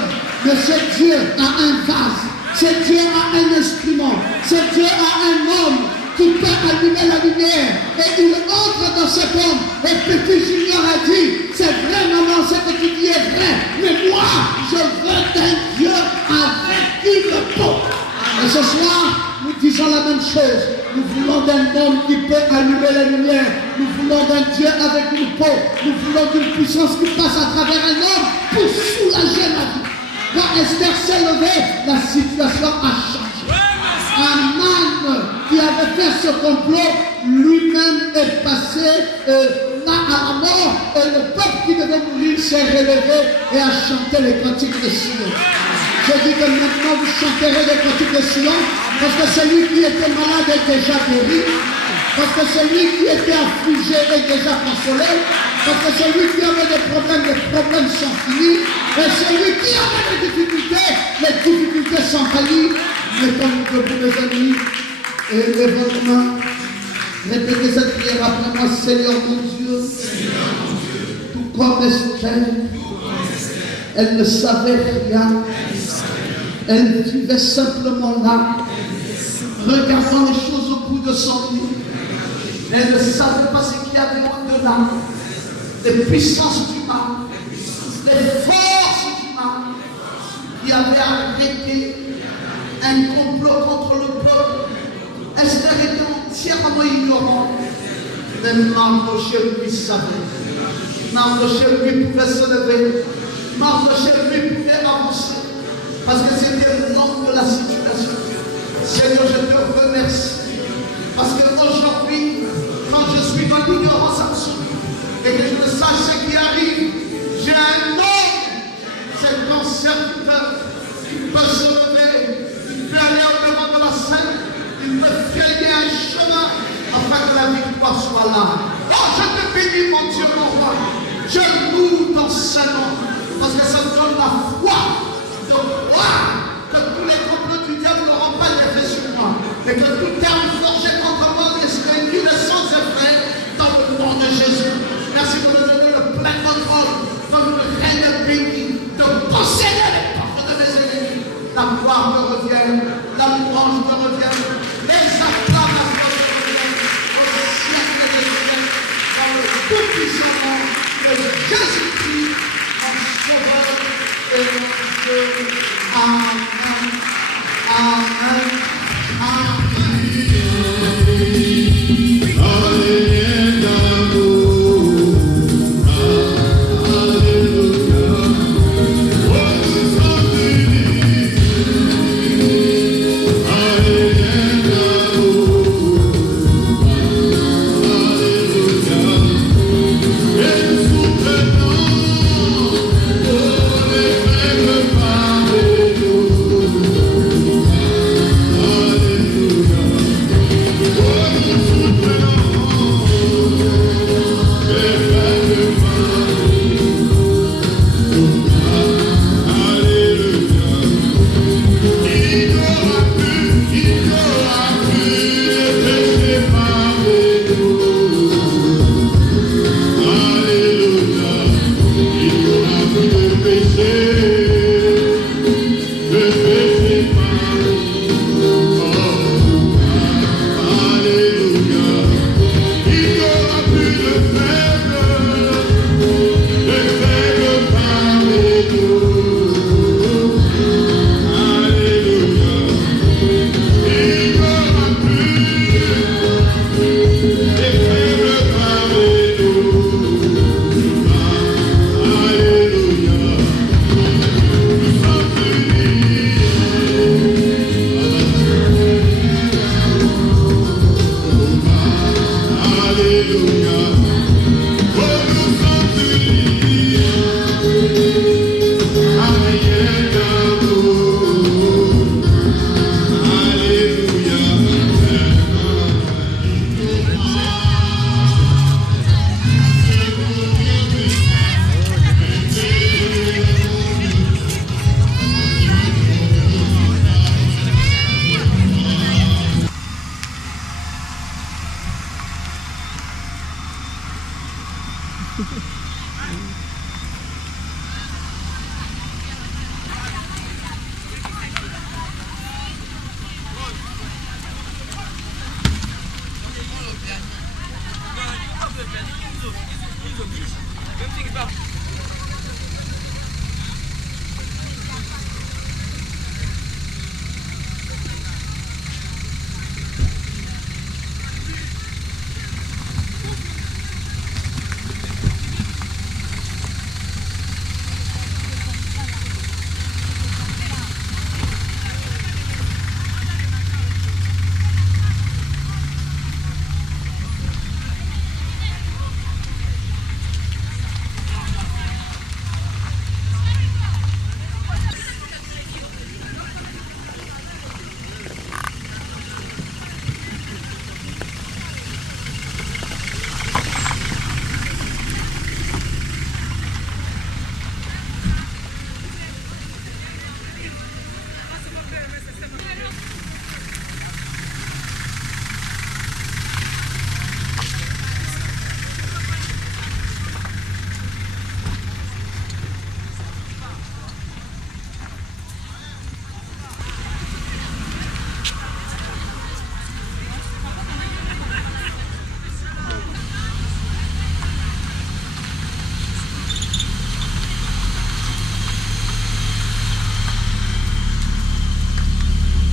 Mais c'est Dieu a un vase, c'est Dieu a un instrument, c'est Dieu a un homme qui peut allumer la lumière. Et il entre dans cet homme. Et petit Junior a dit, c'est vrai maman, ce que tu dis est vrai. Mais moi, je veux un Dieu avec qui le pot. Et ce soir, nous disons la même chose. Nous voulons d'un homme qui peut allumer la lumière. Nous voulons d'un Dieu avec une peau. Nous voulons d'une puissance qui passe à travers un homme pour soulager la vie. Quand Esther s'est levée, la situation a changé. Aman qui avait fait ce complot, lui-même est passé là à la mort. Et le peuple qui devait mourir s'est relevé et a chanté les cantiques de Sion. Je dis que maintenant vous chanterez les cantiques de Sion, parce que celui qui était malade est déjà guéri, parce que celui qui était affligé est déjà consolé, parce que celui qui avait des problèmes sont finis, et celui qui avait des difficultés, les difficultés sont bannies. Mettons-nous debout, mes amis, et levons nos mains. Répétez cette prière après moi, Seigneur mon Dieu, tout comme Esther, elle ne savait rien, elle vivait simplement là, regardant les choses au bout de son nez. Elle ne savait pas ce qu'il y avait au-delà, les puissances du mal, les forces du mal qui avaient arrêté un complot contre le peuple. Esther était entièrement ignorante. Mais Mardochée lui savait. Mardochée lui pouvait se lever. Mardochée lui pouvait avancer. Parce que c'était l'homme de la situation. Seigneur, je te remercie. Parce qu'aujourd'hui, quand je suis dans l'ignorance absolue et que je ne sache ce qui arrive, j'ai un homme, c'est ton serviteur, qui peut se lever. Il peut aller au-devant de la scène, il peut frayer un chemin afin que la victoire soit là. Oh, je te bénis, mon Dieu, mon roi. Je loue ton Saint-Nom, parce que ça me donne la foi de croire que tous les complots du diable n'auront pas d'effet sur moi, et que tout terme forgé contre moi serait nul et sans effet dans le nom de Jésus. Merci de me donner le plein contrôle comme une reine bénie de posséder les portes de mes ennemis. La gloire me revient, la louange me revient, les acclamations me reviennent au siècle des siècles, dans le tout-puissant nom de Jésus-Christ, mon sauveur et mon Dieu. Amen. Amen.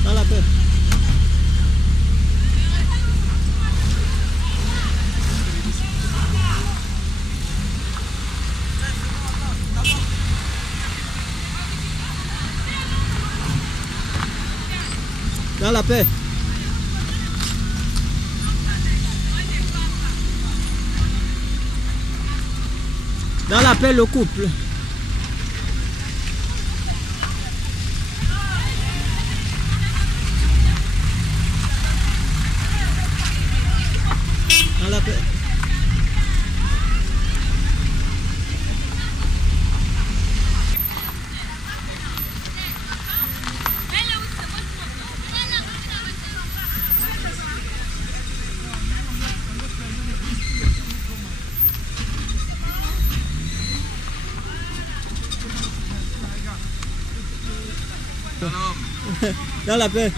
Dans la paix. Dans la paix. Dans la paix, le couple. Dans la paix. Dans la paix.